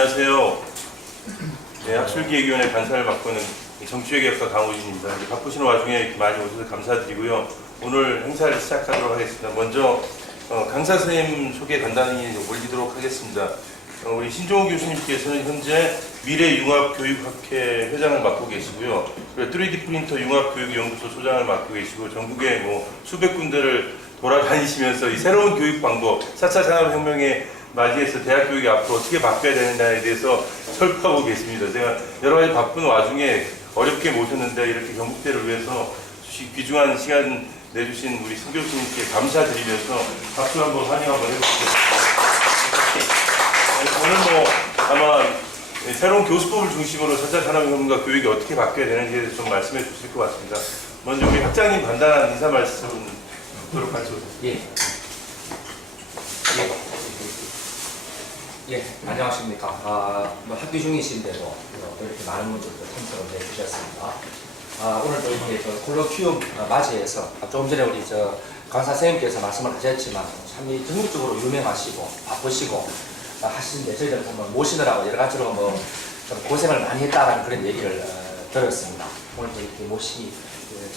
안녕하세요. 네, 학술기획위원회 간사를 맡고 있는 정치외교학과 강우진입니다. 바쁘신 와중에 많이 오셔서 감사드리고요. 오늘 행사를 시작하도록 하겠습니다. 먼저 강사 선생님 소개 간단히 올리도록 하겠습니다. 우리 신종호 교수님께서는 현재 미래융합교육학회 회장을 맡고 계시고요. 3D 프린터 융합교육연구소 소장을 맡고 계시고 전국에 수백 군데를 돌아다니시면서 이 새로운 교육 방법, 4차 산업혁명에 맞이해서 대학 교육이 앞으로 어떻게 바뀌어야 되는지에 대해서 설파하고 계십니다. 제가 여러 가지 바쁜 와중에 어렵게 모셨는데 이렇게 경북대를 위해서 귀중한 시간 내주신 우리 신 교수님께 감사드리면서 박수 한번 환영 한번 해보겠습니다. 오늘 아마 새로운 교수법을 중심으로 4차 산업혁명과 교육이 어떻게 바뀌어야 되는지에 대해서 좀 말씀해 주실 것 같습니다. 먼저 우리 학장님 간단한 인사 말씀 듣도록 하죠. 안녕하십니까. 학기 중이신데도 이렇게 많은 분들도 참석을 해주셨습니다. 오늘도 이렇게 콜로퀴움 맞이해서 조금 전에 우리 강사 선생님께서 말씀을 하셨지만 참 전국적으로 유명하시고 바쁘시고 하시는데 저희들 보면 모시느라고 여러 가지로 좀 고생을 많이 했다라는 그런 얘기를 들었습니다. 오늘도 이렇게 모시기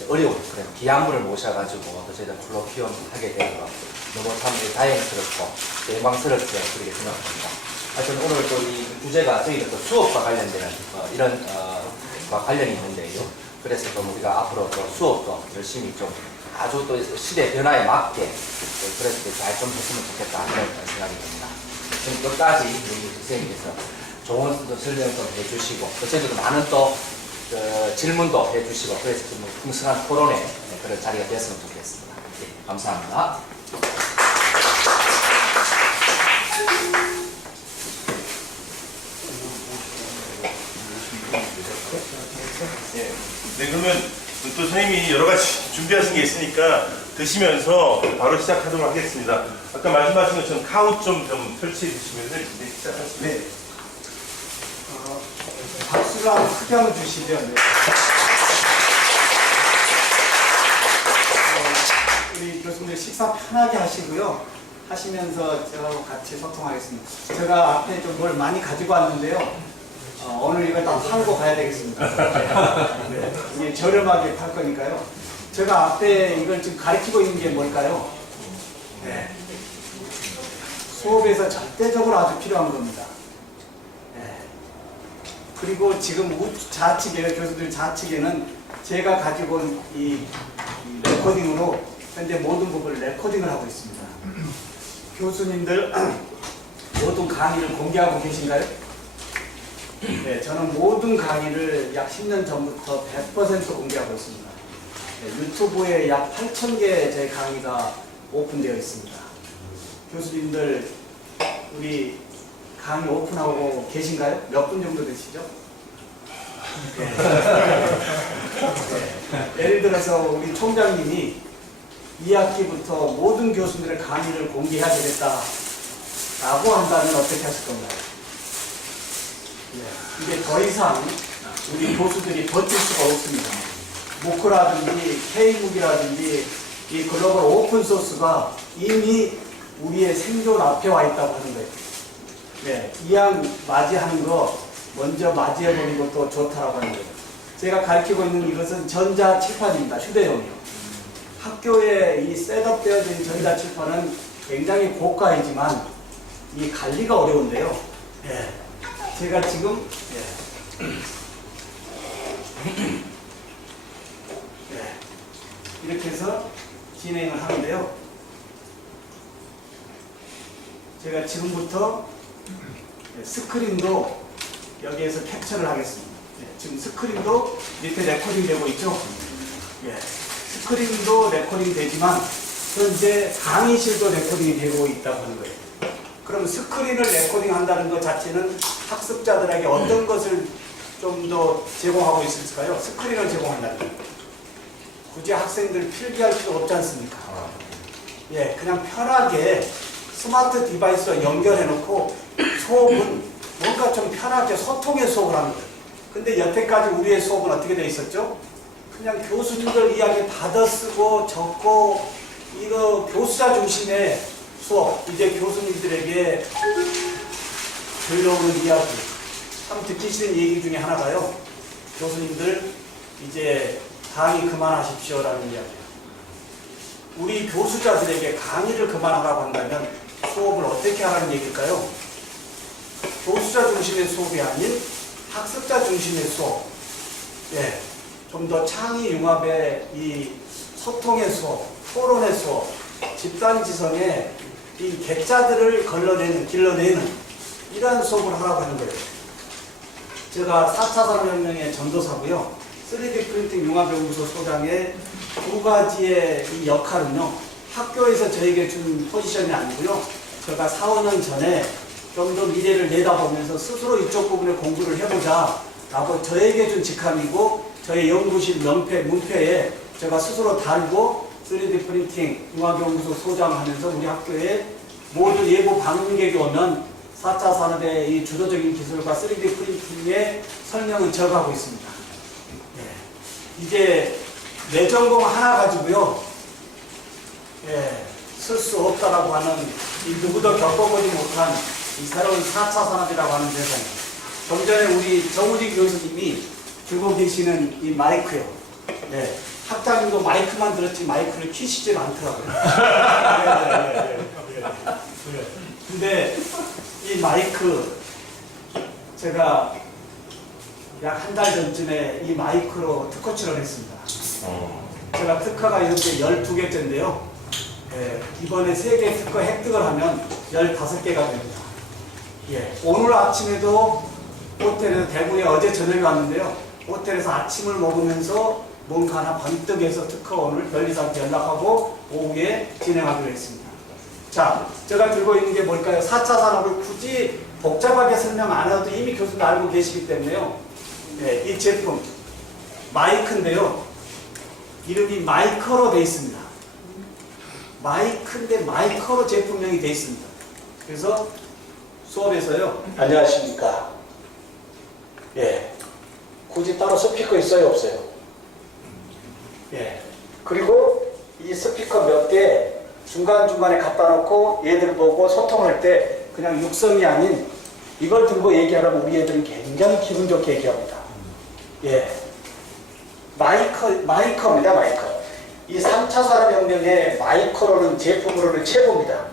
어려운 그런 귀한 분을 모셔가지고 저희들 콜로퀴움 하게 되어서 너무 참 다행스럽고 영광스럽게 그렇게 생각합니다. 하여튼 오늘 또 이 주제가 저희들 또 수업과 관련되는 이런 관련이 있는데요. 그래서 좀 우리가 앞으로 또 수업도 열심히 좀 아주 또 시대 변화에 맞게 그래서 잘 좀 했으면 좋겠다 그런 생각이 듭니다. 지금 끝까지 우리 선생님께서 좋은 설명 좀 해주시고 또 저희도 많은 또 질문도 해주시고 그래서 좀 풍성한 토론의 그런 자리가 됐으면 좋겠습니다. 감사합니다. 네, 그러면 또 선생님이 여러 가지 준비하신 게 있으니까 드시면서 바로 시작하도록 하겠습니다. 아까 말씀하신 것처럼 카우 좀 설치해 주시면서 시작하시면. 네. 박수를 한번 크게 한번 주시죠. 네. 우리 교수님들 식사 편하게 하시고요. 하시면서 저하고 같이 소통하겠습니다. 제가 앞에 좀 뭘 많이 가지고 왔는데요. 오늘 이걸 다 팔고 가야 되겠습니다. 네. 이게 저렴하게 팔 거니까요. 제가 앞에 이걸 지금 가르치고 있는 게 뭘까요? 네. 수업에서 절대적으로 아주 필요한 겁니다. 네. 그리고 지금 좌측에, 교수들 좌측에는 제가 가지고 온 이 레코딩으로 현재 모든 부분을 레코딩을 하고 있습니다. 교수님들 모든 강의를 공개하고 계신가요? 네, 저는 모든 강의를 약 10년 전부터 100% 공개하고 있습니다. 네, 유튜브에 약 8,000개 제 강의가 오픈되어 있습니다. 교수님들 우리 강의 오픈하고 계신가요? 몇 분 정도 되시죠? 네. 네. 예를 들어서 우리 총장님이 2학기부터 모든 교수들의 강의를 공개해야 되겠다라고 한다면 어떻게 하실 건가요? 이게 더 이상 우리 교수들이 버틸 수가 없습니다. 모크라든지 K묵이라든지 이 글로벌 오픈소스가 이미 우리의 생존 앞에 와 있다고 하는 거예요. 네, 이왕 맞이하는 거 먼저 맞이해보는 것도 좋다라고 하는 거예요. 제가 가르치고 있는 이것은 전자칠판입니다. 휴대용이요. 학교에 이 셋업되어진 전자칠판은 굉장히 고가이지만 이 관리가 어려운데요. 네. 제가 지금 이렇게 해서 진행을 하는데요. 제가 지금부터 스크린도 여기에서 캡처를 하겠습니다. 지금 스크린도 밑에 레코딩 되고 있죠. 스크린도 레코딩 되지만 현재 강의실도 레코딩이 되고 있다고 하는 거예요. 그럼 스크린을 레코딩 한다는 것 자체는 학습자들에게 어떤 것을 좀 더 제공하고 있을까요? 스크린을 제공한다는 것. 굳이 학생들 필기할 필요 없지 않습니까? 그냥 편하게 스마트 디바이스와 연결해 놓고 수업은 뭔가 좀 편하게 소통의 수업을 하는 거예요. 근데 여태까지 우리의 수업은 어떻게 돼 있었죠? 그냥 교수님들 이야기 받아쓰고 적고 이거 교수자 중심의 수업. 이제 교수님들에게 들려오는 이야기, 참 듣기 싫은 얘기 중에 하나가요. 교수님들 이제 강의 그만하십시오라는 이야기예요. 우리 교수자들에게 강의를 그만하라고 한다면 수업을 어떻게 하라는 얘기일까요? 교수자 중심의 수업이 아닌 학습자 중심의 수업. 예, 좀 더 창의 융합의 이 소통의 수업, 토론의 수업, 집단지성의 이 객자들을 길러내는 이러한 수업을 하라고 하는 거예요. 제가 4차 산업혁명의 전도사고요. 3D 프린팅 융합연구소 소장의 두 가지의 이 역할은요. 학교에서 저에게 준 포지션이 아니고요. 제가 4, 5년 전에 좀 더 미래를 내다보면서 스스로 이쪽 부분에 공부를 해보자 라고 저에게 준 직함이고 저의 연구실 문패에 제가 스스로 달고 3D 프린팅 융합연구소 소장하면서 우리 학교에 모든 예고 방문객이 오면 4차 산업의 이 주도적인 기술과 3D 프린팅의 설명을 적하고 있습니다. 예. 이제 내 전공 하나 가지고요. 예. 쓸 수 없다라고 하는 이 누구도 겪어보지 못한 이 새로운 4차 산업이라고 하는 세상. 좀 전에 우리 정우직 교수님이 들고 계시는 이 마이크요. 네. 학장님도 마이크만 들었지 마이크를 키시질 않더라고요. 근데 이 마이크 제가 약 한 달 전쯤에 이 마이크로 특허 출원했습니다. 제가 특허가 이렇게 12개째인데요. 이번에 3개 특허 획득을 하면 15개가 됩니다. 예, 오늘 아침에도 호텔에서 대구에 어제 저녁에 왔는데요. 호텔에서 아침을 먹으면서 뭔가 하나 번뜩해서 특허원을 변리사한테 연락하고 오후에 진행하기로 했습니다. 자, 제가 들고 있는 게 뭘까요? 4차 산업을 굳이 복잡하게 설명 안 해도 이미 교수님 알고 계시기 때문에요. 네, 이 제품 마이크인데요. 이름이 마이커로 되어 있습니다. 마이크인데 마이커로 제품명이 되어 있습니다. 그래서 수업에서요. 안녕하십니까. 예. 굳이 따로 스피커 있어요, 없어요? 예. 그리고 이 스피커 몇 개 중간중간에 갖다 놓고 얘들 보고 소통할 때 그냥 육성이 아닌 이걸 들고 얘기하라면 우리 애들은 굉장히 기분 좋게 얘기합니다. 예. 마이커입니다, 마이커. 이 3차 산업혁명의 마이크로는 제품으로는 최고입니다.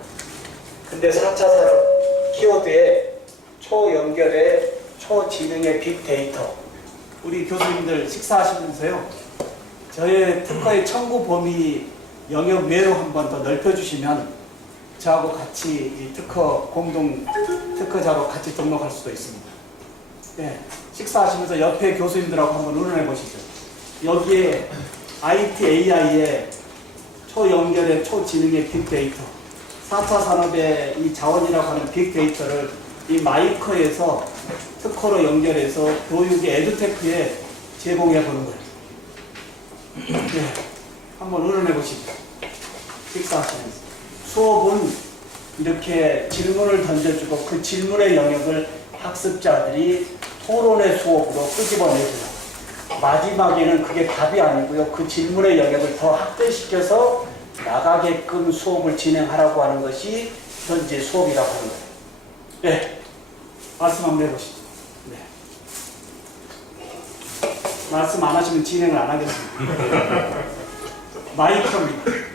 근데 4차 산업 키워드에 초연결의 초지능의 빅데이터. 우리 교수님들 식사하시면서요. 저의 특허의 청구 범위 영역 외로 한 번 더 넓혀주시면 저하고 같이 이 공동 특허자로 같이 등록할 수도 있습니다. 네, 식사하시면서 옆에 교수님들하고 한번 의논해 보시죠. 여기에 IT, AI의 초연결의 초지능의 빅데이터, 4차 산업의 이 자원이라고 하는 빅데이터를 이 마이커에서 특허로 연결해서 교육의 에듀테크에 제공해 보는 거예요. 네, 한번 의논해 보시죠. 식사하시면서. 수업은 이렇게 질문을 던져주고 그 질문의 영역을 학습자들이 토론의 수업으로 끄집어내고요. 마지막에는 그게 답이 아니고요. 그 질문의 영역을 더 확대시켜서 나가게끔 수업을 진행하라고 하는 것이 현재 수업이라고 하는 거예요. 네. 말씀 한번 해보시죠. 네. 말씀 안 하시면 진행을 안 하겠습니다. 마이크입니다.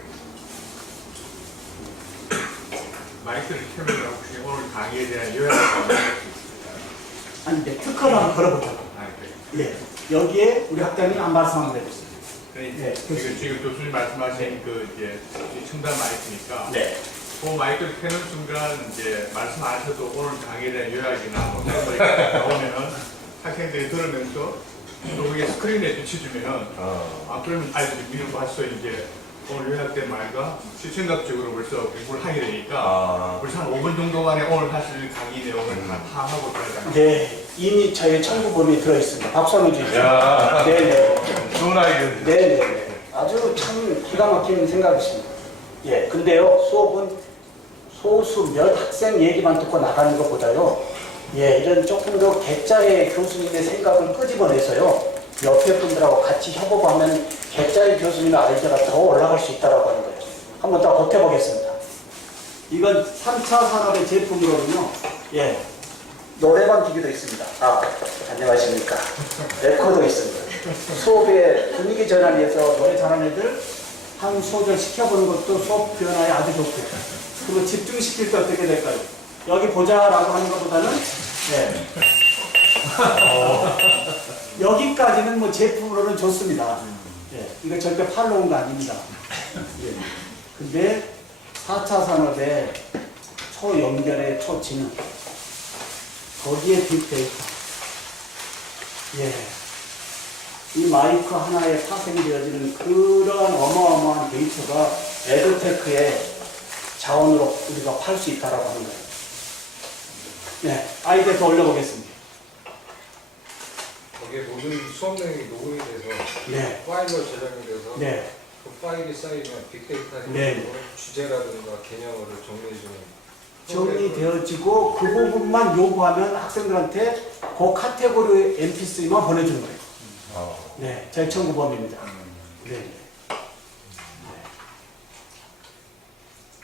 마이크를 켜면 혹시 오늘 강의에 대한 요약을 아니, 네, 특허를 한번 걸어보죠. 예. 여기에 우리 학장님 한 말씀 한번 해보세요. 네, 지금 교수님 말씀하신 그 이제 첨단 마이크니까 네. 그 마이크를 켜는 순간 이제 말씀 안 하셔도 오늘 강의에 대한 요약이나 뭐 그런 거 나오면은 학생들이 들으면서 또 그게 스크린에 비춰주면은 그러면 미리 봤어 이제 오늘 요약된 말과 시청각적으로 벌써 공부를 하게 되니까 벌써 한 5분 정도 만에 오늘 하실 강의 내용을 다 파악하고 들어가잖아요. 네. 이미 저희 청구 범위에 들어있습니다. 박수 한번 주시죠. 네네. 좋은 아이디어. 네네. 아주 참 기가 막히는 생각이십니다. 예. 근데요, 수업은 소수 몇 학생 얘기만 듣고 나가는 것보다요, 예, 이런 조금 더 객자의 교수님의 생각을 끄집어내서요, 옆에 분들하고 같이 협업하면 객자의 교수님의 아이디어가 더 올라갈 수 있다고 하는 거예요. 한번 더 버텨보겠습니다. 이건 3차 산업의 제품으로는요, 예, 노래방 기계도 있습니다. 안녕하십니까. 레코더 있습니다. 수업의 분위기 전환을 위해서 노래 잘하는 애들 한 소절 시켜보는 것도 수업 변화에 아주 좋고요. 그리고 집중시킬 때 어떻게 될까요? 여기 보자라고 하는 것보다는 네. 여기까지는 뭐 제품으로는 좋습니다. 예, 이거 절대 팔로 온 거 아닙니다. 예. 근데 4차 산업의 초연결의 초지능, 거기에 빅데이터. 예. 이 마이크 하나에 파생되어지는 그러한 어마어마한 데이터가 에드테크의 자원으로 우리가 팔 수 있다라고 하는 거예요. 네, 아이디어 더 올려보겠습니다. 거기에 모든 수업 내용이 녹음이 돼서 네. 파일로 저장이 돼서 네. 그 파일이 쌓이면 빅데이터 형식으로 네. 주제라든가 개념을 정리해주는 정리되어지고 그 부분만 요구하면 학생들한테 그 카테고리 MP3만 보내주는 거예요. 네, 제 청구범입니다. 네.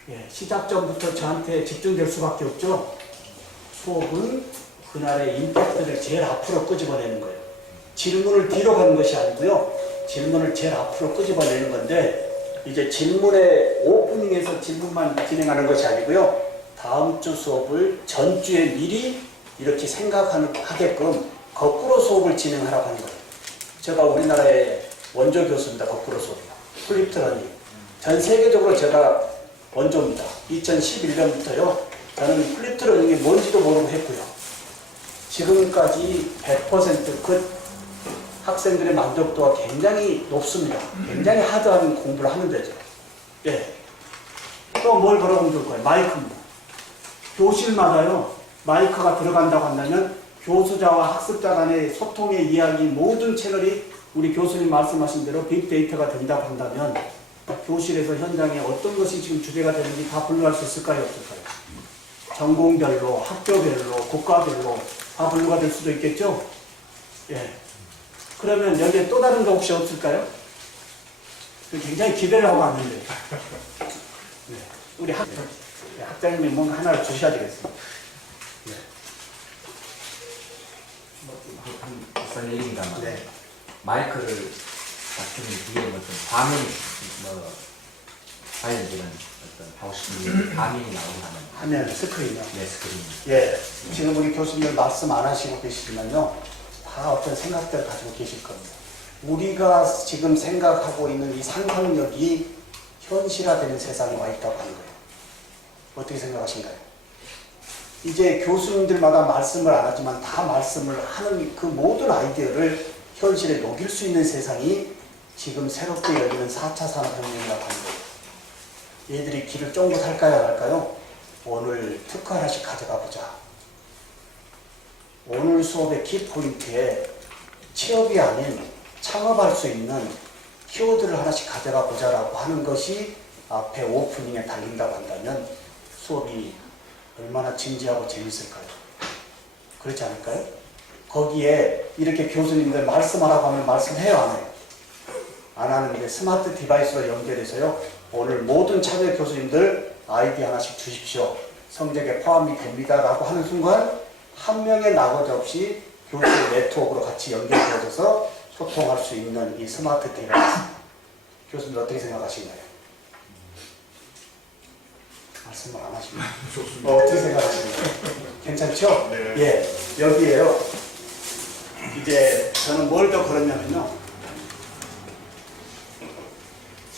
예, 시작 전부터 저한테 집중될 수밖에 없죠. 수업은 그날의 임팩트를 제일 앞으로 끄집어내는 거예요. 질문을 뒤로 가는 것이 아니고요. 질문을 제일 앞으로 끄집어내는 건데 이제 질문의 오프닝에서 질문만 진행하는 것이 아니고요. 다음 주 수업을 전주에 미리 이렇게 생각하게끔 거꾸로 수업을 진행하라고 하는 거예요. 제가 우리나라의 원조 교수입니다. 거꾸로 수업이요. 플립트 러닝. 전 세계적으로 제가 원조입니다. 2011년부터요. 저는 플립트 러닝이 뭔지도 모르고 했고요. 지금까지 100% 그 학생들의 만족도가 굉장히 높습니다. 굉장히 하드한 공부를 하는 데죠. 예. 또 뭘 걸어보면 좋을 거예요? 마이크입니다. 교실마다요. 마이크가 들어간다고 한다면 교수자와 학습자 간의 소통의 이야기 모든 채널이 우리 교수님 말씀하신 대로 빅데이터가 된다고 한다면 교실에서 현장에 어떤 것이 지금 주제가 되는지 다 분류할 수 있을까요? 없을까요? 전공별로, 학교별로, 국가별로 다 분류가 될 수도 있겠죠? 예. 그러면 여기에 또 다른 거 혹시 없을까요? 굉장히 기대를 하고 왔는데. 네. 우리 학장님이 뭔가 하나를 주셔야 되겠습니다. 네. 무슨 얘기인가만 네. 마이크를 맞추는 뒤에 어떤 화면이 관련되는 어떤 하고 싶은 화면이 나온다면 화면, 스크린이요. 네, 스크린. 예. 지금 우리 교수님들 말씀 안 하시고 계시지만요. 다 어떤 생각들을 가지고 계실 겁니다. 우리가 지금 생각하고 있는 이 상상력이 현실화되는 세상에 와 있다고 하는 거예요. 어떻게 생각하신가요? 이제 교수님들마다 말씀을 안 하지만 다 말씀을 하는 그 모든 아이디어를 현실에 녹일 수 있는 세상이 지금 새롭게 열리는 4차 산업혁명이라고 하는 거예요. 얘들이 길을 쫑긋 할까요, 안 할까요? 오늘 특허 하나씩 가져가 보자. 오늘 수업의 키포인트에 취업이 아닌 창업할 수 있는 키워드를 하나씩 가져가 보자라고 하는 것이 앞에 오프닝에 달린다고 한다면 수업이 얼마나 진지하고 재밌을까요? 그렇지 않을까요? 거기에 이렇게 교수님들 말씀하라고 하면 말씀해요, 안 해요? 안 하는데 스마트 디바이스로 연결해서요. 오늘 모든 참여 교수님들 아이디 하나씩 주십시오. 성적에 포함이 됩니다라고 하는 순간 한 명의 나머지 없이 교수 네트워크로 같이 연결되어져서 소통할 수 있는 이 스마트 디바이스. 교수님들 어떻게 생각하시나요? 말씀을 안 하시나요? 좋습니다. 어떻게 생각하시나요? 괜찮죠? 네. 예, 여기에요. 이제 저는 뭘 더 걸었냐면요.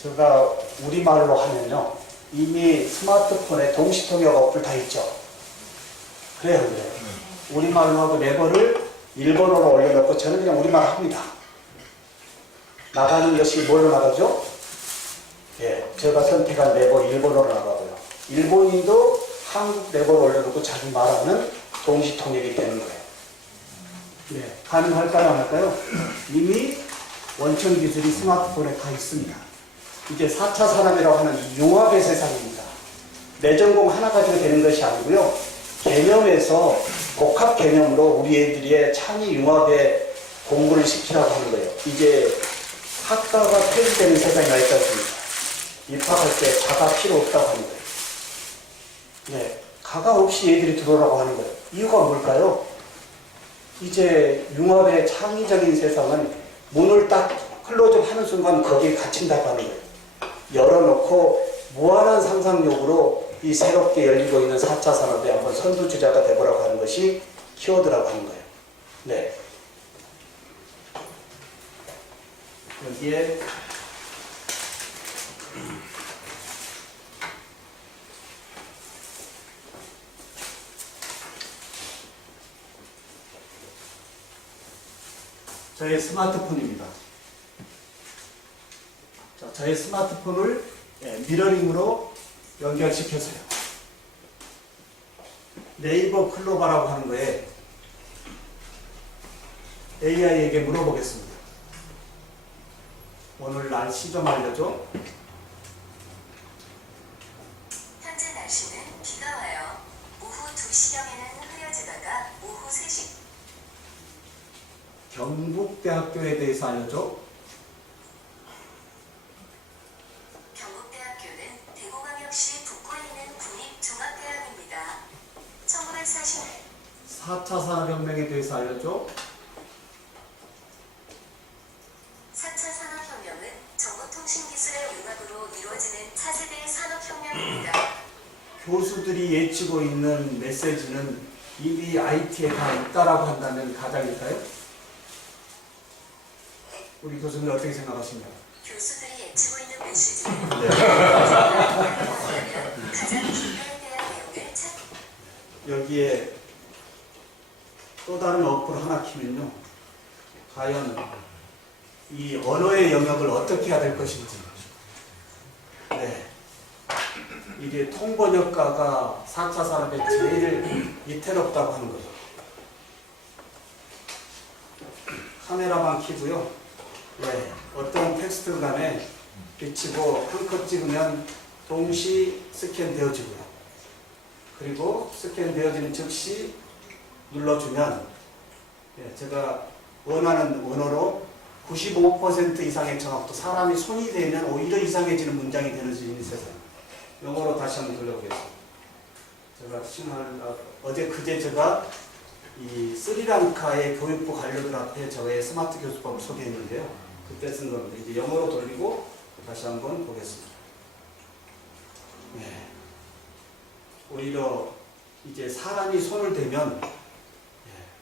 제가 우리말로 하면요. 이미 스마트폰에 동시통역 어플 다 있죠. 그래요, 그래요. 우리말로 하고 네버를 일본어로 올려놓고 저는 그냥 우리말 합니다. 나가는 것이 뭘로 나가죠? 예, 제가 선택한 네버 일본어로 나가고요. 일본인도 한국 네버로 올려놓고 자기 말하는 동시통역이 되는 거예요. 네, 가능할까요, 안 할까요? 이미 원천 기술이 스마트폰에 다 있습니다. 이제 4차 산업이라고 하는 융합의 세상입니다. 내 전공 하나 가지고 되는 것이 아니고요. 개념에서 복합 개념으로 우리 애들의 창의 융합의 공부를 시키라고 하는 거예요. 이제 학과가 폐지되는 세상이 와 있지 않습니까? 입학할 때 자가 필요 없다고 하는 거예요. 네, 가가 없이 얘들이 들어오라고 하는 거예요. 이유가 뭘까요? 이제 융합의 창의적인 세상은 문을 딱 클로즈업 하는 순간 거기에 갇힌다고 하는 거예요. 열어놓고 무한한 상상력으로 이 새롭게 열리고 있는 4차 산업의 한번 선두주자가 되보라고 하는 것이 키워드라고 하는 거예요. 네. 여기에 저의 스마트폰입니다. 자, 저의 스마트폰을 미러링으로 연결시켜서요. 네이버 클로바라고 하는 거에 AI에게 물어보겠습니다. 오늘 날씨 좀 알려줘. 현재 날씨는 비가 와요. 오후 2시경에는 흐려지다가 오후 3시. 경북대학교에 대해서 알려줘. 경북대학교는 대구광역시 북구에 있는 국립종합대학입니다. 1940년 4차 산업혁명에 대해서 알려줘. 4차 산업혁명은 정보통신기술의 융합으로 이루어지는 차세대 산업혁명입니다. 교수들이 외치고 있는 메시지는 이미 IT에 다 있다라고 한다면 가장일까요? 우리 교수님 어떻게 생각하십니까? 교수들이 외치고 있는 메시지는 네. 가장 기별에 대한 내용을 찾 여기에 또 다른 어플 하나 키면요. 과연 이 언어의 영역을 어떻게 해야 될 것인지. 네. 이게 통번역가가 4차 산업에 제일 위태롭다고 하는 거죠. 카메라만 키고요. 네. 어떤 텍스트 간에 비치고 한 컷 찍으면 동시 스캔 되어지고요. 그리고 스캔 되어지는 즉시 눌러주면 제가 원하는 언어로 95% 이상의 정확도, 사람이 손이 되면 오히려 이상해지는 문장이 되는 세상. 영어로 다시 한번 돌려보겠습니다. 제가 어제 그제 제가 이 스리랑카의 교육부 관료들 앞에 저의 스마트 교수법을 소개했는데요. 그때 쓴 겁니다. 이제 영어로 돌리고 다시 한번 보겠습니다. 네. 오히려 이제 사람이 손을 대면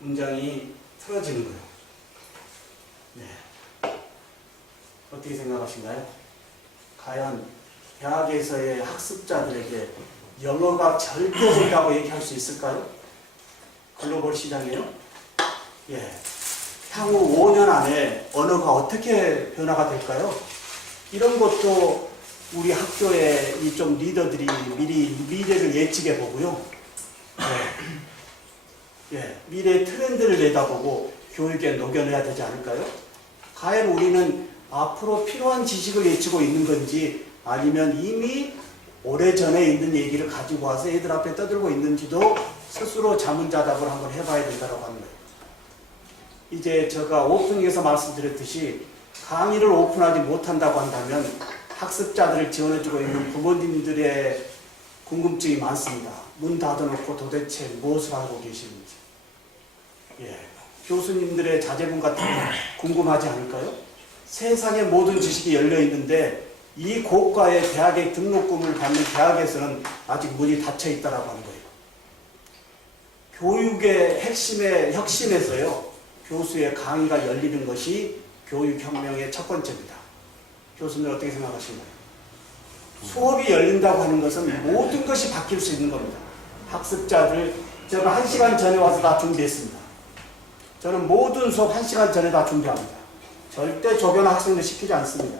문장이 틀어지는 거예요. 네. 어떻게 생각하신가요? 과연 대학에서의 학습자들에게 영어가 절대적이라고 얘기할 수 있을까요? 글로벌 시장이에요? 예. 향후 5년 안에 언어가 어떻게 변화가 될까요? 이런 것도 우리 학교의 이 좀 리더들이 미리 미래를 예측해 보고요. 예. 미래의 트렌드를 내다보고 교육에 녹여내야 되지 않을까요? 과연 우리는 앞으로 필요한 지식을 예측하고 있는 건지 아니면 이미 오래전에 있는 얘기를 가지고 와서 애들 앞에 떠들고 있는지도 스스로 자문자답을 한번 해봐야 된다고 하는 거예요. 이제 제가 오프닝에서 말씀드렸듯이 강의를 오픈하지 못한다고 한다면 학습자들을 지원해주고 있는 부모님들의 궁금증이 많습니다. 문 닫아놓고 도대체 무엇을 하고 계시는지. 예. 교수님들의 자제분 같은 거 궁금하지 않을까요? 세상의 모든 지식이 열려 있는데 이 고가의 대학의 등록금을 받는 대학에서는 아직 문이 닫혀 있다라고 하는 거예요. 교육의 핵심의 혁신에서요, 교수의 강의가 열리는 것이 교육혁명의 첫 번째입니다. 교수님 어떻게 생각하시나요? 수업이 열린다고 하는 것은 모든 것이 바뀔 수 있는 겁니다. 학습자들, 제가 1시간 전에 와서 다 준비했습니다. 저는 모든 수업 1시간 전에 다 준비합니다. 절대 조변 학생들 시키지 않습니다.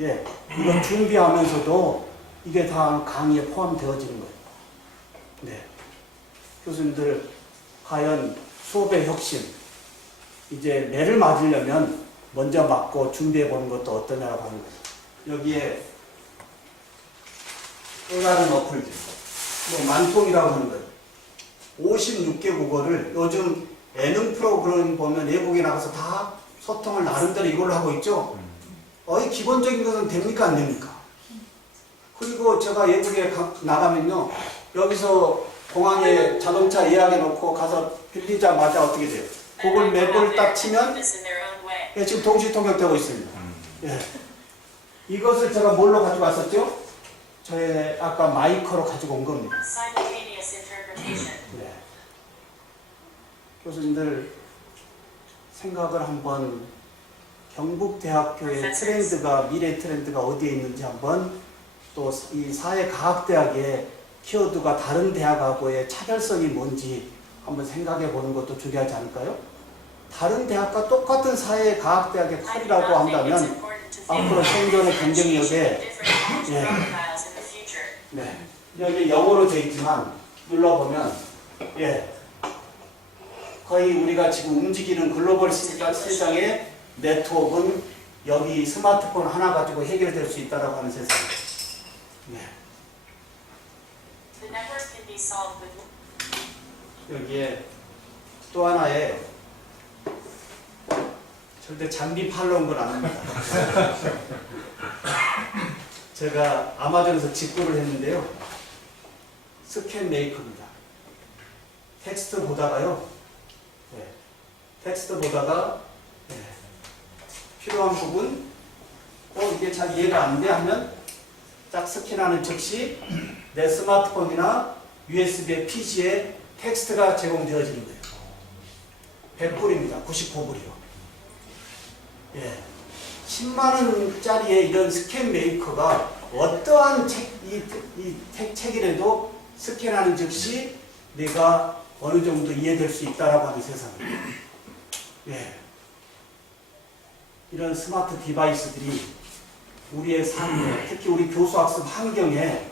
예, 이거 준비하면서도 이게 다 강의에 포함되어지는 거예요. 네. 교수님들, 과연 수업의 혁신, 이제 매를 맞으려면 먼저 맞고 준비해 보는 것도 어떠냐고 하는 거예요. 여기에 또 다른 어플들, 뭐 만통이라고 하는 거예요. 56개국어를 요즘 예능 프로그램 보면 외국에 나가서 다 소통을 나름대로 이걸로 하고 있죠. 이 기본적인 것은 됩니까 안 됩니까? 그리고 제가 외국에 나가면요, 여기서 공항에 자동차 예약해 놓고 가서 빌리자마자 어떻게 돼요? 구글 맵을 딱 치면 예, 지금 동시 통역되고 있습니다. 예. 이것을 제가 뭘로 가지고 왔었죠? 저의 아까 마이커로 가지고 온 겁니다. 네. 교수님들 생각을 한번 경북대학교의 트렌드가 미래 트렌드가 어디에 있는지 한번 또 이 사회과학대학의 키워드가 다른 대학하고의 차별성이 뭔지 한번 생각해 보는 것도 중요하지 않을까요? 다른 대학과 똑같은 사회과학대학의 컬이라고 한다면 앞으로 생존의 경쟁력에 네. 여기 영어로 되어 있지만 눌러보면 예. 거의 우리가 지금 움직이는 글로벌 시장의 네트워크는 여기 스마트폰 하나 가지고 해결될 수 있다고 하는 세상. 네. 여기에 또 하나의 절대 장비 팔러 온 건 아닙니다. 제가 아마존에서 직구를 했는데요. 스캔 메이커입니다. 텍스트 보다가요. 네. 텍스트 보다가 네. 필요한 부분 이게 잘 이해가 안 돼 하면 딱 스캔하는 즉시 내 스마트폰이나 USB의 PC에 텍스트가 제공되어지는 거예요. 100불입니다. 99불이요. 예. 10만 원짜리의 이런 스캔 메이커가 어떠한 책이라도 스캔하는 즉시 내가 어느 정도 이해될 수 있다라고 하는 세상입니다. 예. 이런 스마트 디바이스들이 우리의 삶에, 특히 우리 교수학습 환경에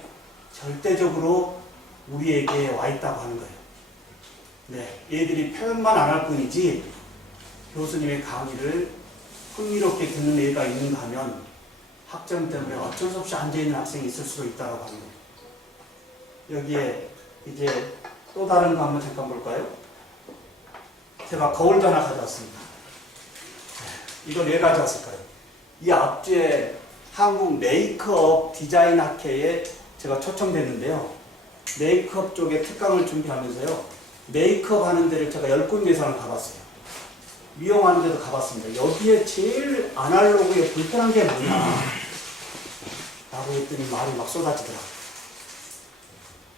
절대적으로 우리에게 와 있다고 하는 거예요. 네. 얘들이 표현만 안 할 뿐이지 교수님의 강의를 흥미롭게 듣는 애가 있는가 하면 학점 때문에 어쩔 수 없이 앉아있는 학생이 있을 수도 있다고 하는 거예요. 여기에 이제 또 다른 거 한번 잠깐 볼까요? 제가 거울도 하나 가져왔습니다. 이걸 왜 가져왔을까요? 이 앞주에 한국 메이크업 디자인 학회에 제가 초청됐는데요. 메이크업 쪽에 특강을 준비하면서요. 메이크업 하는 데를 제가 10군데 이상을 가봤어요. 미용하는 데도 가봤습니다. 여기에 제일 아날로그에 불편한 게 뭐냐 라고 했더니 말이 막 쏟아지더라고요.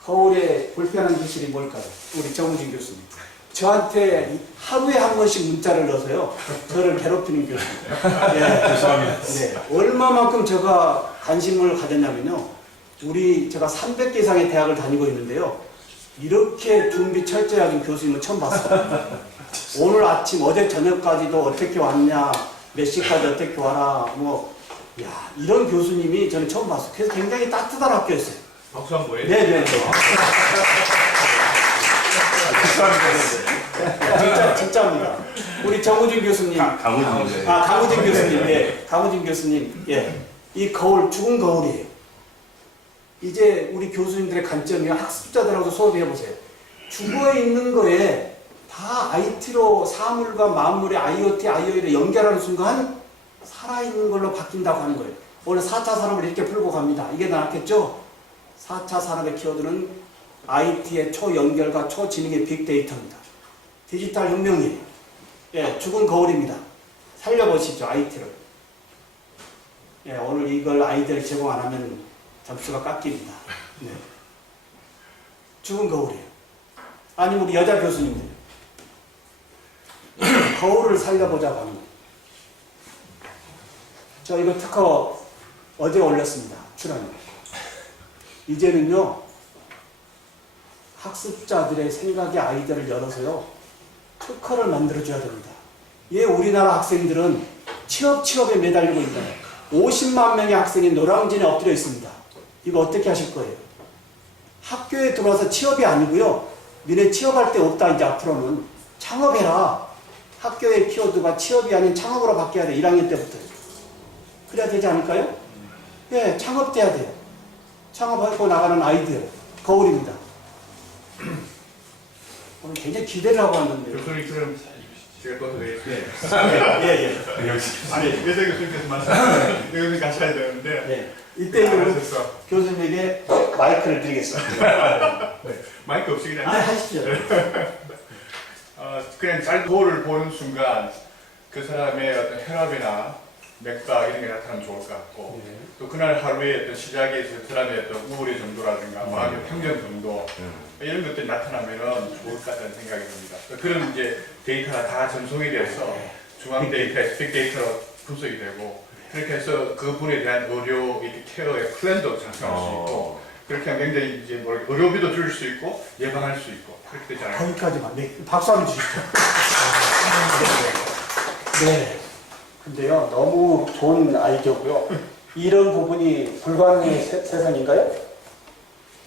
거울에 불편한 기술이 뭘까요? 우리 정우진 교수님. 저한테 하루에 한 번씩 문자를 넣어서요. 저를 괴롭히는 교수님. 예. 죄송합니다. 네. 얼마만큼 제가 관심을 가졌냐면요. 제가 300개 이상의 대학을 다니고 있는데요. 이렇게 준비 철저히 하는 교수님은 처음 봤어요. 오늘 아침, 어제 저녁까지도 어떻게 왔냐, 몇 시까지 어떻게 와라, 이런 교수님이 저는 처음 봤어요. 그래서 굉장히 따뜻한 학교였어요. 박수 한번 보여요. 네네네. 진짜입니다. 우리 정우진 교수님. 강우진. 강우진 교수님. 예. 강우진 교수님. 예. 이 거울, 죽은 거울이에요. 이제 우리 교수님들의 관점이 학습자들하고 수업을 해보세요. 죽어 있는 거에 다 IT로 사물과 만물의 IoT, IoE를 연결하는 순간 살아있는 걸로 바뀐다고 하는 거예요. 원래 4차 산업을 이렇게 풀고 갑니다. 이게 낫겠죠? 4차 산업의 키워드는 IT의 초연결과 초지능의 빅데이터입니다. 디지털 혁명이에요. 예, 죽은 거울입니다. 살려보시죠, IT를. 예, 오늘 이걸 아이디어를 제공 안 하면 점수가 깎입니다. 네. 죽은 거울이에요. 아니, 우리 여자 교수님들. 거울을 살려보자고 하는 거예요. 저 이거 특허 어제 올렸습니다. 출연. 이제는요, 학습자들의 생각의 아이디어를 열어서요, 특허를 만들어줘야 됩니다. 예, 우리나라 학생들은 취업에 매달리고 있나요? 50만 명의 학생이 노량진에 엎드려 있습니다. 이거 어떻게 하실 거예요? 학교에 들어와서 취업이 아니고요, 너네 취업할 데 없다, 이제 앞으로는. 창업해라. 학교의 키워드가 취업이 아닌 창업으로 바뀌어야 돼, 1학년 때부터. 그래야 되지 않을까요? 예, 창업돼야 돼요. 창업하고 나가는 아이디어, 거울입니다. 오늘 굉장히 기대를 하고 왔는데요. 교수님 그럼 제가 또 드리겠습니다. 예. 아니 여자 교수님께서 말씀하신 교수님 가셔야 되는데 예. 이때 알았어. 교수님에게 마이크를 드리겠습니다. 마이크 없이 그냥 아, 하십시오. 그냥 잘 거울을 보는 순간 그 사람의 어떤 혈압이나 맥박 이런 게 나타나면 좋을 것 같고 또 그날 하루의 어떤 시작에서 그 사람의 어떤 우울의 정도라든가 마음의 평정 정도 이런 것들이 나타나면 좋을 것 같다는 생각이 듭니다. 그런 이제 데이터가 다 전송이 돼서 중앙 데이터에서 빅데이터로 분석이 되고 그렇게 해서 그분에 대한 의료 케어의 플랜도 작성할 수 있고 그렇게 하면 굉장히 이제 의료비도 줄일 수 있고 예방할 수 있고 그렇게 되잖아요. 거기까지만. 네, 박수 한번 주시죠. 네. 근데요, 너무 좋은 아이디어고요. 이런 부분이 불가능의 세상인가요?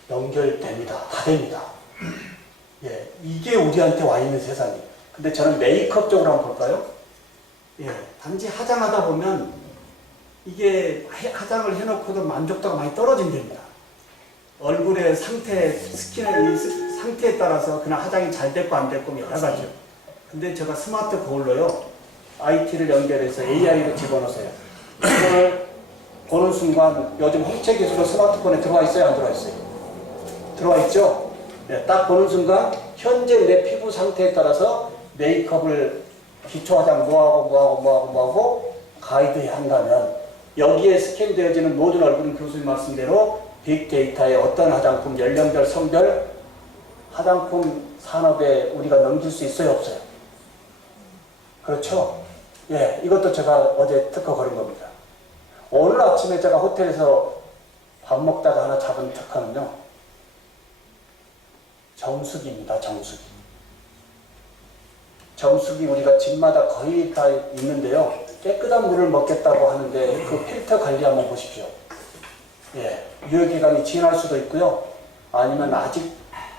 연결됩니다. 다 됩니다. 예, 이게 우리한테 와 있는 세상이에요. 근데 저는 메이크업 쪽으로 한번 볼까요? 예, 단지 화장하다 보면 이게 화장을 해놓고도 만족도가 많이 떨어진답니다. 얼굴의 상태, 스킨의 상태에 따라서 그냥 화장이 잘 됐고 안 됐고 여러 가지요. 근데 제가 스마트 거울로요, IT를 연결해서 AI로 집어넣으세요. 이걸 보는 순간 요즘 홍채 기술로 스마트폰에 들어와 있어요? 안 들어와 있어요? 들어와 있죠? 네, 딱 보는 순간 현재 내 피부 상태에 따라서 메이크업을 기초 화장 뭐하고 가이드 한다면 여기에 스캔되어지는 모든 얼굴은 교수님 말씀대로 빅데이터의 어떤 화장품, 연령별, 성별 화장품 산업에 우리가 넘길 수 있어요? 없어요? 그렇죠? 예, 이것도 제가 어제 특허 걸은 겁니다. 오늘 아침에 제가 호텔에서 밥 먹다가 하나 잡은 특허는요, 정수기입니다. 정수기. 정수기 우리가 집마다 거의 다 있는데요. 깨끗한 물을 먹겠다고 하는데 그 필터 관리 한번 보십시오. 예, 유효기간이 지날 수도 있고요. 아니면 아직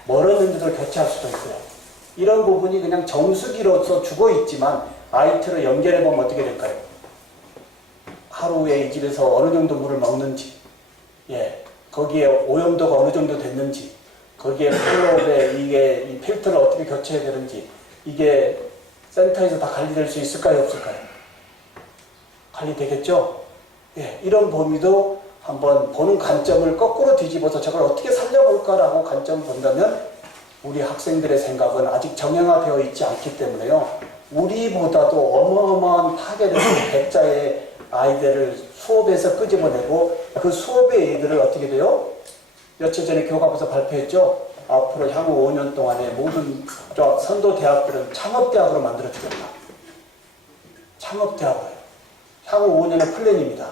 멀었는데도 교체할 수도 있고요. 이런 부분이 그냥 정수기로서 죽어 있지만 IT로 연결해 보면 어떻게 될까요? 하루에 이 집에서 어느 정도 물을 먹는지, 예, 거기에 오염도가 어느 정도 됐는지, 거기에 플로우에 이게 이 필터를 어떻게 교체해야 되는지, 이게 센터에서 다 관리될 수 있을까요, 없을까요? 관리되겠죠? 예, 이런 범위도 한번 보는 관점을 거꾸로 뒤집어서 저걸 어떻게 살려볼까라고 관점을 본다면 우리 학생들의 생각은 아직 정형화되어 있지 않기 때문에요. 우리보다도 어마어마한 파괴를 백자의 아이들을 수업에서 끄집어내고 그 수업의 애들을 어떻게 돼요? 며칠 전에 교과서에서 발표했죠? 앞으로 향후 5년 동안에 모든 선도 대학들은 창업대학으로 만들어주겠다. 창업대학으로요. 향후 5년의 플랜입니다.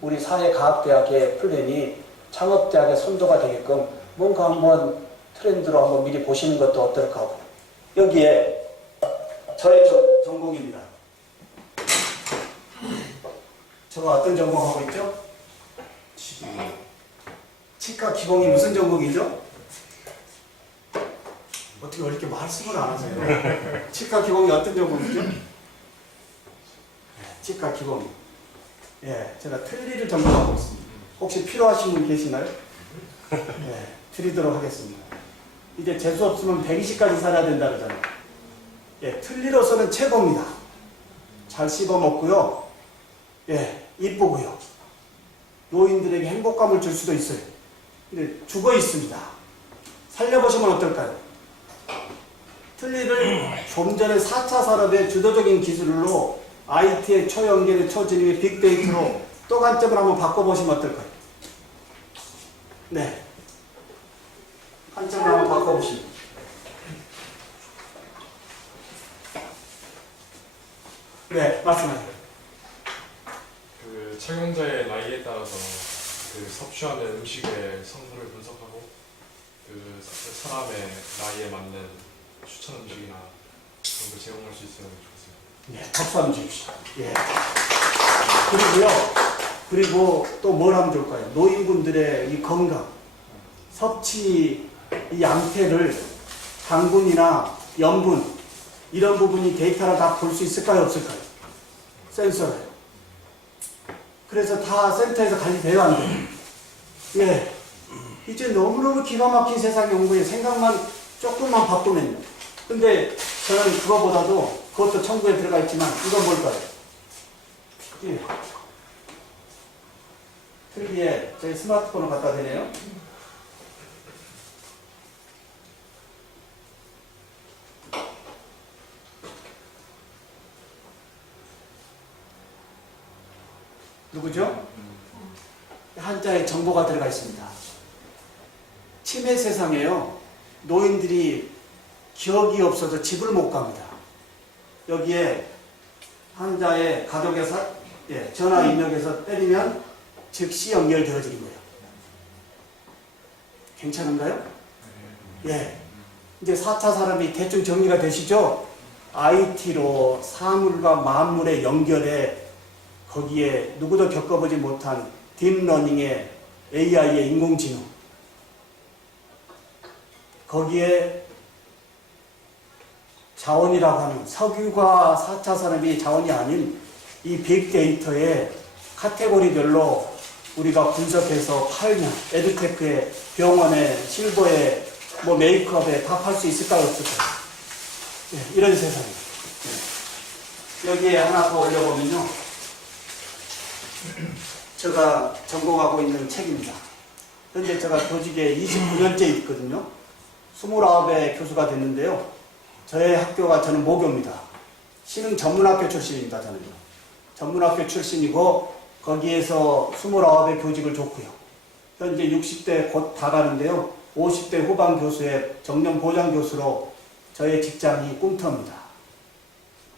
우리 사회과학대학의 플랜이 창업대학의 선도가 되게끔 뭔가 한번 트렌드로 한번 미리 보시는 것도 어떨까 하고. 여기에 저의 전공입니다. 제가 어떤 전공하고 있죠? 치과 기공이 무슨 전공이죠? 어떻게 왜 이렇게 말씀을 안 하세요? 치과 기공이 어떤 전공이죠? 치과 기공. 예, 제가 틀니를 전공하고 있습니다. 혹시 필요하신 분 계시나요? 예, 드리도록 하겠습니다. 이제 재수 없으면 120까지 살아야 된다 그러잖아요. 예, 틀니로서는 최고입니다. 잘 씹어 먹고요. 예, 이쁘고요. 노인들에게 행복감을 줄 수도 있어요. 근데 죽어 있습니다. 살려보시면 어떨까요? 틀니를 좀 전에 4차 산업의 주도적인 기술로 IT의 초연결의 초진입의 빅데이터로 또 관점을 한번 바꿔보시면 어떨까요? 네. 관점을 한번 바꿔보시면. 네, 말씀하세요. 그 착용자의 나이에 따라서 그 섭취하는 음식의 성분을 분석하고 그 사람의 나이에 맞는 추천 음식이나 그런 걸 제공할 수 있으면 좋겠어요. 네, 박수 한번 주십시오. 예. 그리고 또 뭘 하면 좋을까요? 노인분들의 이 건강, 섭취 이 양태를 당분이나 염분 이런 부분이 데이터를 다 볼 수 있을까요, 없을까요? 센서를. 그래서 다 센터에서 관리돼요, 안 돼요? 예. 이제 너무너무 기가 막힌 세상 연구에 생각만 조금만 바꾸면요. 근데 저는 그거보다도 그것도 청구에 들어가 있지만 이건 뭘까요? 예. 특이에 저희 스마트폰을 갖다 대네요. 누구죠? 한자에 정보가 들어가 있습니다. 치매 세상에요. 노인들이 기억이 없어서 집을 못 갑니다. 여기에 한자에 가족에서 전화 입력해서 때리면 즉시 연결되어지는 거예요. 괜찮은가요? 예. 이제 4차 산업이 대충 정리가 되시죠? IT로 사물과 만물의 연결에 거기에 누구도 겪어보지 못한 딥러닝의 AI의 인공지능 거기에 자원이라고 하는 석유가 4차 산업이 자원이 아닌 이 빅데이터의 카테고리별로 우리가 분석해서 팔면 에듀테크에 병원에 실버에 뭐 메이크업에 다 팔 수 있을까요? 없을까요? 예, 이런 세상이에요. 예. 여기에 하나 더 올려보면요. 제가 전공하고 있는 책입니다. 현재 제가 교직에 29년째 있거든요. 29의 교수가 됐는데요. 저의 학교가 저는 모교입니다. 신흥 전문학교 출신입니다. 저는요. 전문학교 출신이고 거기에서 29의 교직을 줬고요. 현재 60대 곧 다 가는데요. 50대 후반 교수의 정년 보장 교수로 저의 직장이 꿈터입니다.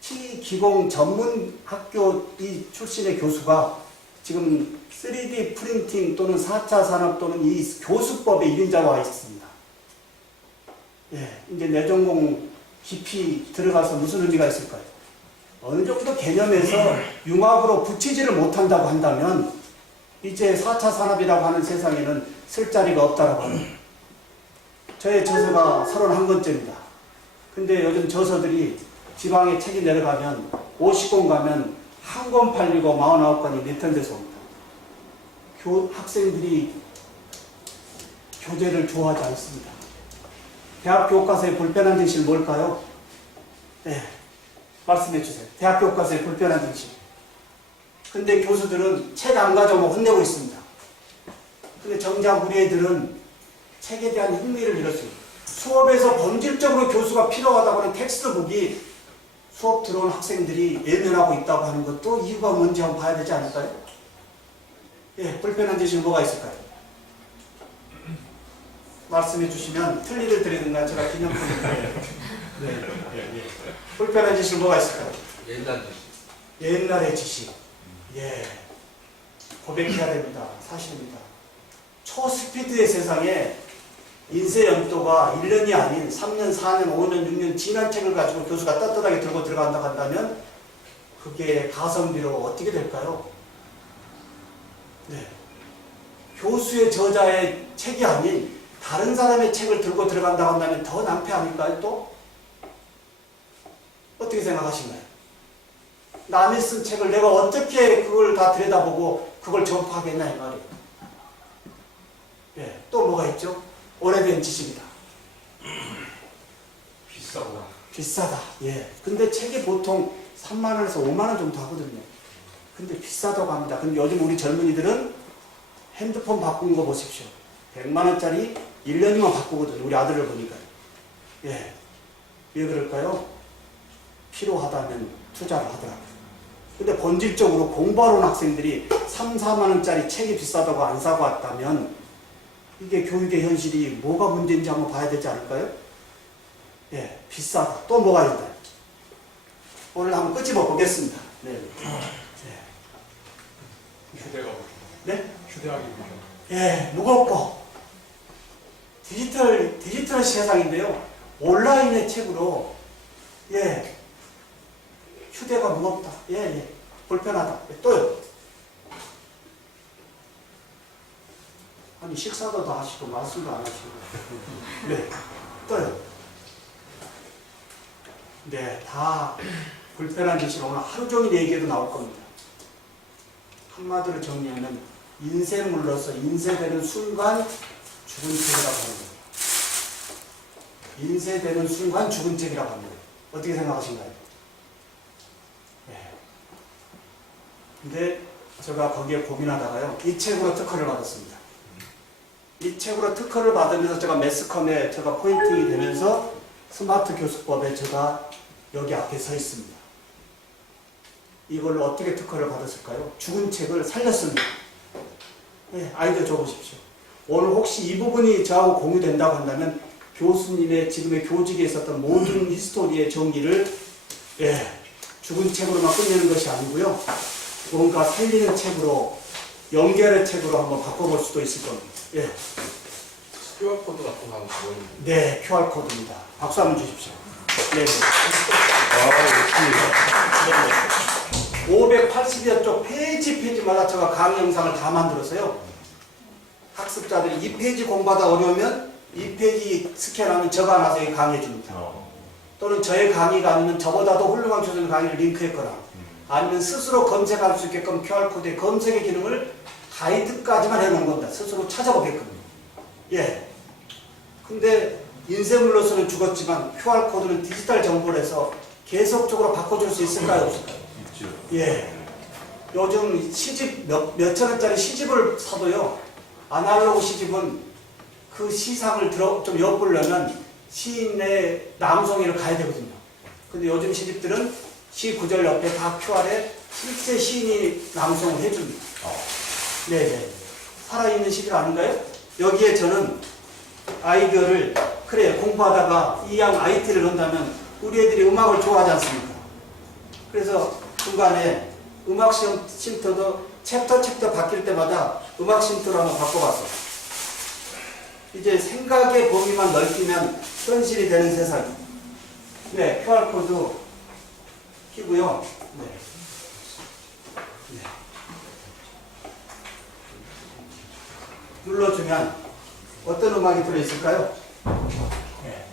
기공 전문 학교 이 출신의 교수가 지금 3D 프린팅 또는 4차 산업 또는 이 교수법에 1인자가 와 있습니다. 예, 이제 내 전공 깊이 들어가서 무슨 의미가 있을까요? 어느 정도 개념에서 융합으로 붙이지를 못한다고 한다면 이제 4차 산업이라고 하는 세상에는 쓸 자리가 없다라고 합니다. 저의 저서가 31권째입니다. 근데 요즘 저서들이 지방에 책이 내려가면 50권 가면 한 권 팔리고 49권이 리턴돼서 옵니다. 학생들이 교재를 좋아하지 않습니다. 대학 교과서의 불편한 진실 뭘까요? 네, 말씀해 주세요. 대학 교과서의 불편한 진실. 근데 교수들은 책 안 가져오면 혼내고 있습니다. 근데 정작 우리 애들은 책에 대한 흥미를 잃었습니다. 수업에서 본질적으로 교수가 필요하다고 하는 텍스트북이 수업 들어온 학생들이 예면하고 있다고 하는 것도 이유가 뭔지 한번 봐야 되지 않을까요? 예, 불편한 진실 뭐가 있을까요? 말씀해 주시면 틀리를 드리든가 제가 기념품을 드려요. 네. 불편한 진실 뭐가 있을까요? 옛날 옛날의 지식. 예. 고백해야 됩니다. 사실입니다. 초스피드의 세상에 인쇄 연도가 1년이 아닌 3년, 4년, 5년, 6년 지난 책을 가지고 교수가 떳떳하게 들고 들어간다고 한다면 그게 가성비로 어떻게 될까요? 네. 교수의 저자의 책이 아닌 다른 사람의 책을 들고 들어간다고 한다면 더 낭패 아닐까요? 또? 어떻게 생각하시나요? 남이 쓴 책을 내가 어떻게 그걸 다 들여다보고 그걸 전파하겠나 이 말이에요. 예, 또 뭐가 있죠? 오래된 지식이다. 비싸고 비싸다. 예. 근데 책이 보통 3만 원에서 5만 원 정도 하거든요. 근데 비싸다고 합니다. 근데 요즘 우리 젊은이들은 핸드폰 바꾼 거 보십시오. 100만 원짜리 1년이면 바꾸거든요. 우리 아들을 보니까요. 예. 왜 그럴까요? 필요하다면 투자를 하더라고요. 근데 본질적으로 공부하러 온 학생들이 3, 4만 원짜리 책이 비싸다고 안 사고 왔다면 이게 교육의 현실이 뭐가 문제인지 한번 봐야 되지 않을까요? 예, 비싸다. 또 뭐가 있나요? 오늘 한번 끄집어 보겠습니다. 네. 네. 휴대가 네? 휴대하기 무료. 예, 무겁고 디지털 세상인데요. 온라인의 책으로 예, 휴대가 무겁다. 예, 예, 불편하다. 또요. 아니 식사도 다 하시고 말씀도 안 하시고 네, 또요. 네, 다 불편한 짓이 오늘 하루 종일 얘기해도 나올 겁니다. 한마디로 정리하면 인쇄물로서 인쇄되는 순간 죽은 책이라고 하는 거예요. 인쇄되는 순간 죽은 책이라고 합니다. 어떻게 생각하신가요? 네. 근데 제가 거기에 고민하다가요, 이 책으로 특허를 받았습니다. 이 책으로 특허를 받으면서 제가 매스컴에 제가 포인팅이 되면서 스마트 교수법에 제가 여기 앞에 서 있습니다. 이걸로 어떻게 특허를 받았을까요? 죽은 책을 살렸습니다. 네, 아이디어 줘보십시오. 오늘 혹시 이 부분이 저하고 공유된다고 한다면 교수님의 지금의 교직에 있었던 모든 히스토리의 정리를 죽은 책으로만 끝내는 것이 아니고요. 뭔가 살리는 책으로 연결의 책으로 한번 바꿔볼 수도 있을 겁니다. 예. QR코드 같은 거 하면 좋은데. 네, QR코드입니다. 박수 한번 주십시오. 네. 580여 쪽 페이지마다 제가 강의 영상을 다 만들었어요. 학습자들이 이 페이지 공부하다 어려우면 이 페이지 스캔하면 적어놔서 강의해 줍니다. 또는 저의 강의가 아니면 저보다도 훌륭한 교수님 강의를 링크했거나 아니면 스스로 검색할 수 있게끔 QR코드의 검색의 기능을 가이드까지만 해놓은 겁니다. 스스로 찾아보게끔. 예. 근데 인쇄물로서는 죽었지만 QR코드는 디지털 정보를 해서 계속적으로 바꿔줄 수 있을까요? 없을까요? 있죠. 예. 요즘 시집 몇천 원짜리 시집을 사도요. 아날로그 시집은 그 시상을 좀 엿보려면 시인의 남송회를 가야 되거든요. 근데 요즘 시집들은 시 구절 옆에 다 QR에 실제 시인이 남송을 해줍니다. 네네. 살아있는 시집 아닌가요? 여기에 저는 아이디어를 그래 공부하다가 이 양 IT를 넣는다면 우리 애들이 음악을 좋아하지 않습니까? 그래서 중간에 음악 쉼터도 챕터 바뀔 때마다 음악 쉼터로 한번 바꿔봤어. 이제 생각의 범위만 넓히면 현실이 되는 세상. 네, QR코드 끼고요. 네. 네. 눌러주면 어떤 음악이 들어있을까요? 네.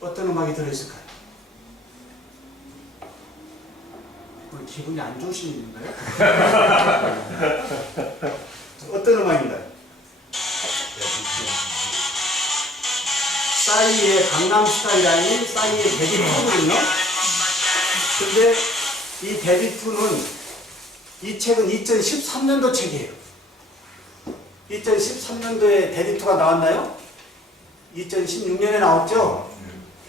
어떤 음악이 들어있을까요? 오늘 기분이 안 좋으신 일인가요? 어떤 음악인가요? 싸이의 강남스타일이 싸이의 데뷔2거든요. 근데 이 데뷔2는 이 책은 2013년도 책이에요. 2013년도에 데뷔2가 나왔나요? 2016년에 나왔죠?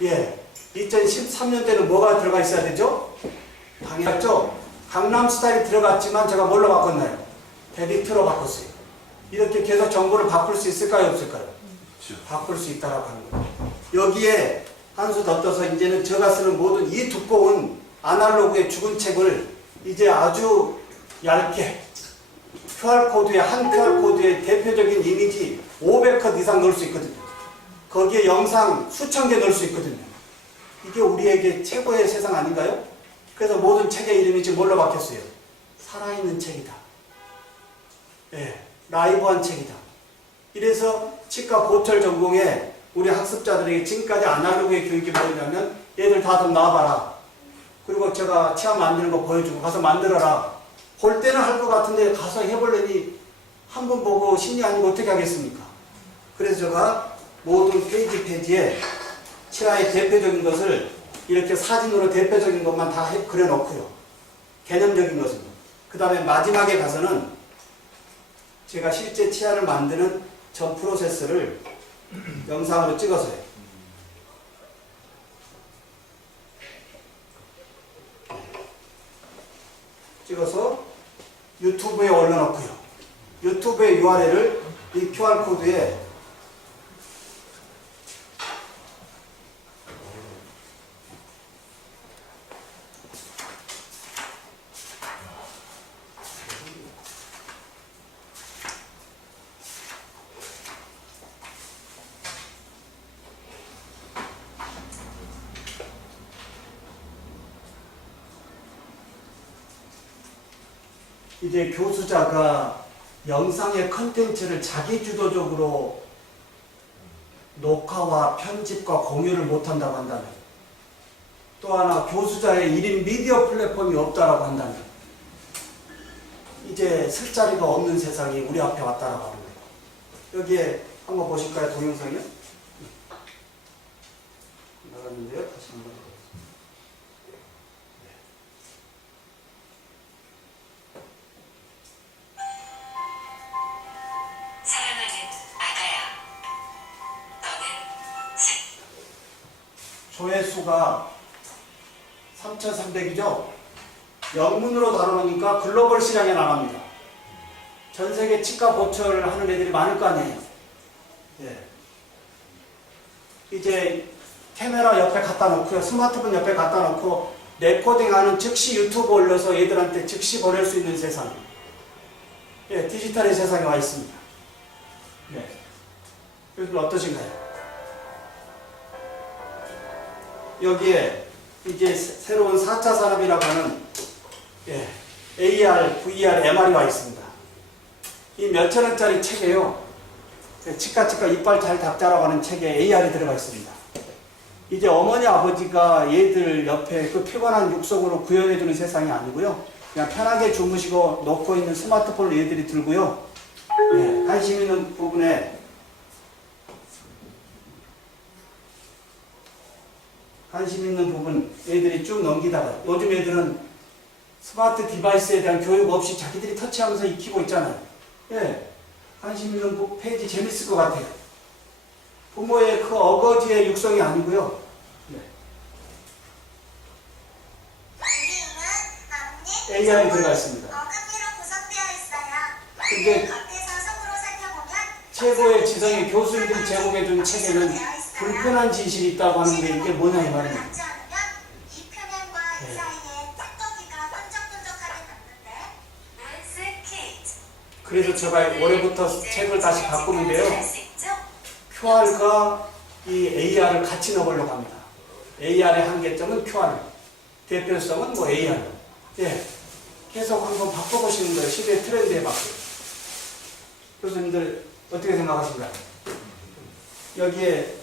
예. 2013년대는 뭐가 들어가 있어야 되죠? 당연하죠? 강남스타일이 들어갔지만 제가 뭘로 바꿨나요? 데뷔2로 바꿨어요. 이렇게 계속 정보를 바꿀 수 있을까요? 없을까요? 바꿀 수 있다라고 하는 거예요. 여기에 한 수 더 떠서 이제는 제가 쓰는 모든 이 두꺼운 아날로그의 죽은 책을 이제 아주 얇게 QR코드에 한 QR코드에 대표적인 이미지 500컷 이상 넣을 수 있거든요. 거기에 영상 수천 개 넣을 수 있거든요. 이게 우리에게 최고의 세상 아닌가요? 그래서 모든 책의 이름이 지금 뭘로 바뀌었어요? 살아있는 책이다. 예, 라이브한 책이다. 이래서 치과 보철 전공에 우리 학습자들에게 지금까지 아날로그의 교육이 뭐냐면 얘들 다 좀 나와봐라. 그리고 제가 치아 만드는 거 보여주고 가서 만들어라. 볼 때는 할 것 같은데 가서 해보려니 한 번 보고 신이 아니고 어떻게 하겠습니까? 그래서 제가 모든 페이지에 치아의 대표적인 것을 이렇게 사진으로 대표적인 것만 다 그려놓고요. 개념적인 것은. 그 다음에 마지막에 가서는 제가 실제 치아를 만드는 전 프로세스를 영상으로 찍어서요. 찍어서 유튜브에 올려놓고요. 유튜브의 URL을 이 QR코드에 이제 교수자가 영상의 컨텐츠를 자기주도적으로 녹화와 편집과 공유를 못한다고 한다면, 또 하나 교수자의 1인 미디어 플랫폼이 없다라고 한다면 이제 쓸 자리가 없는 세상이 우리 앞에 왔다라고 하는 거예요. 여기에 한번 보실까요? 동영상이요? 나갔는데요. 다시 한번. 조회수가 3,300이죠. 영문으로 다뤄놓으니까 글로벌 시장에 나갑니다. 전 세계 치과 보철을 하는 애들이 많을 거 아니에요. 예. 이제 카메라 옆에 갖다 놓고요. 스마트폰 옆에 갖다 놓고 레코딩하는 즉시 유튜브 올려서 애들한테 즉시 보낼 수 있는 세상. 예, 디지털의 세상에 와 있습니다. 네. 여러분 어떠신가요? 여기에 이제 새로운 4차 산업이라고 하는 예, AR, VR, MR이 와 있습니다. 이 몇천 원짜리 책에요. 치과 이빨 잘 닦자라고 하는 책에 AR이 들어가 있습니다. 이제 어머니 아버지가 얘들 옆에 그 피곤한 육성으로 구현해주는 세상이 아니고요. 그냥 편하게 주무시고 놓고 있는 스마트폰을 얘들이 들고요. 예, 관심 있는 부분에 관심 있는 부분 애들이 쭉 넘기다가 요즘 애들은 스마트 디바이스에 대한 교육 없이 자기들이 터치하면서 익히고 있잖아요. 예, 관심 있는 페이지 재밌을 것 같아요. 부모의 그 어거지의 육성이 아니고요. 네. AR이 들어가 있습니다. 어금니로 구성되어 있어요. 근데 겉에서 속으로 살펴보면 최고의 지성의 교수님들이 제공해준 책에는 불편한 진실이 있다고 하는데 이게 뭐냐 이 말입니다. 닿지 않으면 이 표면과 이 사이에 찌꺼기가 끈적끈적하게 닿는데 그래서 제가 올해부터 책을 다시 바꾸는데요. QR과 이 AR을 같이 넣으려고 합니다. AR의 한계점은 QR, 대표성은 뭐 AR. 예, 계속 한번 바꿔보시는 거예요. 시대의 트렌드에 맞게. 교수님들 어떻게 생각하십니까? 여기에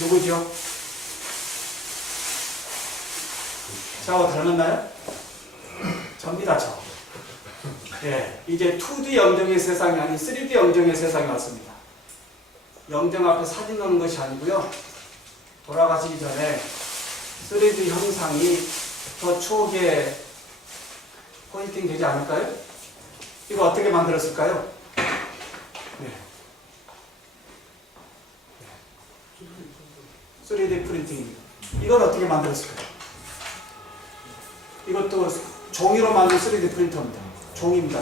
누구죠? 저하고 닮았나요? 접니다, 저. 예, 이제 2D 영정의 세상이 아닌 3D 영정의 세상이 왔습니다. 영정 앞에 사진 넣는 것이 아니고요. 돌아가시기 전에 3D 형상이 더 추억에 포인팅 되지 않을까요? 이거 어떻게 만들었을까요? 네. 3D 프린팅입니다. 이건 어떻게 만들었을까요? 이것도 종이로 만든 3D 프린터입니다. 종입니다.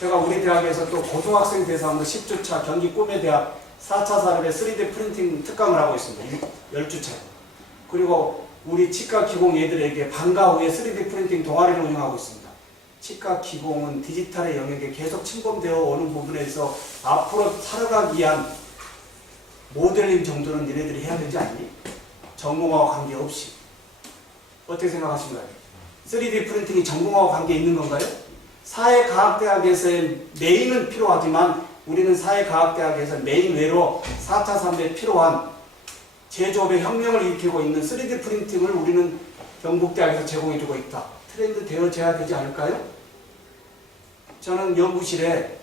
제가 우리 대학에서 또 고등학생 대상으로 10주차 경기 꿈의 대학 4차 산업의 3D 프린팅 특강을 하고 있습니다. 10주차. 그리고 우리 치과 기공 애들에게 방과 후에 3D 프린팅 동아리를 운영하고 있습니다. 치과 기공은 디지털의 영역에 계속 침범되어 오는 부분에서 앞으로 살아가기 위한 모델링 정도는 니네들이 해야 되지 않니? 전공하고 관계없이. 어떻게 생각하십니까? 3D 프린팅이 전공하고 관계 있는 건가요? 사회과학대학에서의 메인은 필요하지만 우리는 사회과학대학에서 메인 외로 4차 산업에 필요한 제조업의 혁명을 일으키고 있는 3D 프린팅을 우리는 경북대학에서 제공해주고 있다. 트렌드 되어져야 되지 않을까요? 저는 연구실에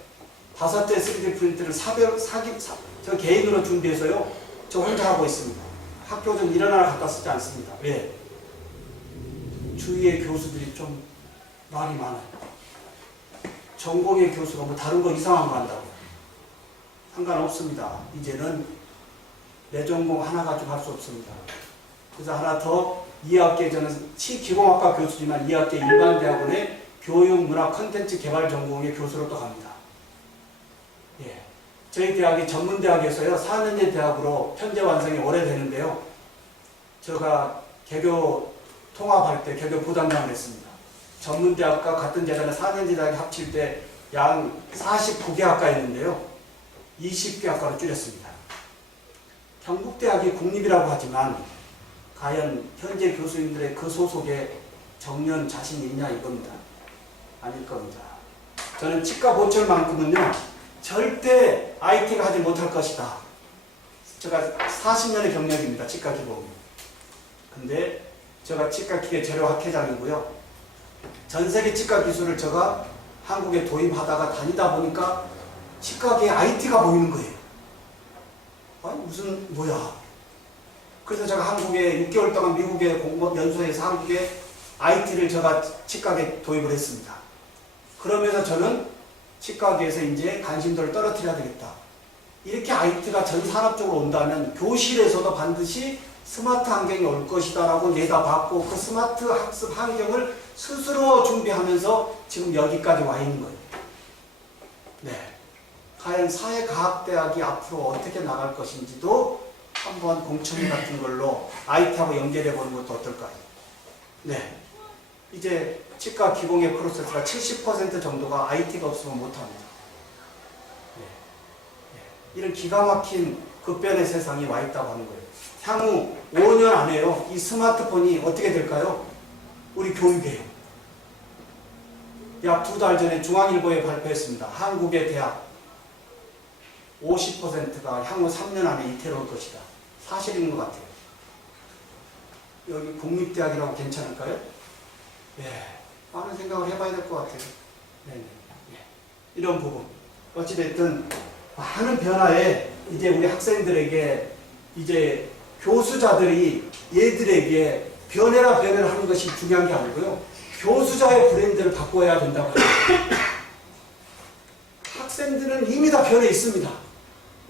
5대 3D 프린터를 저 개인으로 준비해서요. 저 혼자 하고 있습니다. 학교 좀 일어나라 갖다 쓰지 않습니다. 왜? 주위의 교수들이 좀 말이 많아요. 전공의 교수가 뭐 다른 거 이상한 거 한다고. 상관없습니다. 이제는 내 전공 하나 가지고 할 수 없습니다. 그래서 하나 더 2학기에 저는 치기공학과 교수지만 2학기 일반대학원의 교육문화 컨텐츠 개발 전공의 교수로 또 갑니다. 예. 저희 대학이 전문대학에서요. 4년제 대학으로 편제 완성이 오래되는데요. 제가 개교 통합할 때 개교 부담당을 했습니다. 전문대학과 같은 재단의 4년제 대학이 합칠 때 양 49개 학과였는데요. 20개 학과로 줄였습니다. 경북대학이 국립이라고 하지만 과연 현재 교수님들의 그 소속에 정년 자신 있냐 이겁니다. 아닐 겁니다. 저는 치과 보철만큼은요. 절대 IT가 하지 못할 것이다. 제가 40년의 경력입니다. 치과 기본. 근데 제가 치과 기계 재료 학회장이고요. 전 세계 치과 기술을 제가 한국에 도입하다가 다니다 보니까 치과계에 IT가 보이는 거예요. 아니 무슨 뭐야. 그래서 제가 한국에 6개월 동안 미국의 공무원 연수원에서 한국에 IT를 제가 치과계에 도입을 했습니다. 그러면서 저는 치과계에서 이제 관심도를 떨어뜨려야 되겠다. 이렇게 IT가 전 산업적으로 온다면 교실에서도 반드시 스마트 환경이 올 것이다라고 내다봤고 그 스마트 학습 환경을 스스로 준비하면서 지금 여기까지 와 있는 거예요. 네. 과연 사회과학대학이 앞으로 어떻게 나갈 것인지도 한번 공청회 같은 걸로 IT하고 연결해 보는 것도 어떨까요? 네. 이제 치과 기공의 프로세스가 70% 정도가 IT가 없으면 못합니다. 네. 네. 이런 기가 막힌 급변의 세상이 와 있다고 하는 거예요. 향후 5년 안에요. 이 스마트폰이 어떻게 될까요? 우리 교육이에요. 약 2달 전에 중앙일보에 발표했습니다. 한국의 대학 50%가 향후 3년 안에 이태로울 것이다. 사실인 것 같아요. 여기 국립대학이라고 괜찮을까요? 예, 많은 생각을 해봐야 될 것 같아요. 네네. 예. 이런 부분. 어찌됐든 많은 변화에 이제 우리 학생들에게 이제 교수자들이 얘들에게 변해라 하는 것이 중요한 게 아니고요. 교수자의 브랜드를 바꿔야 된다고 합니다. 학생들은 이미 다 변해 있습니다.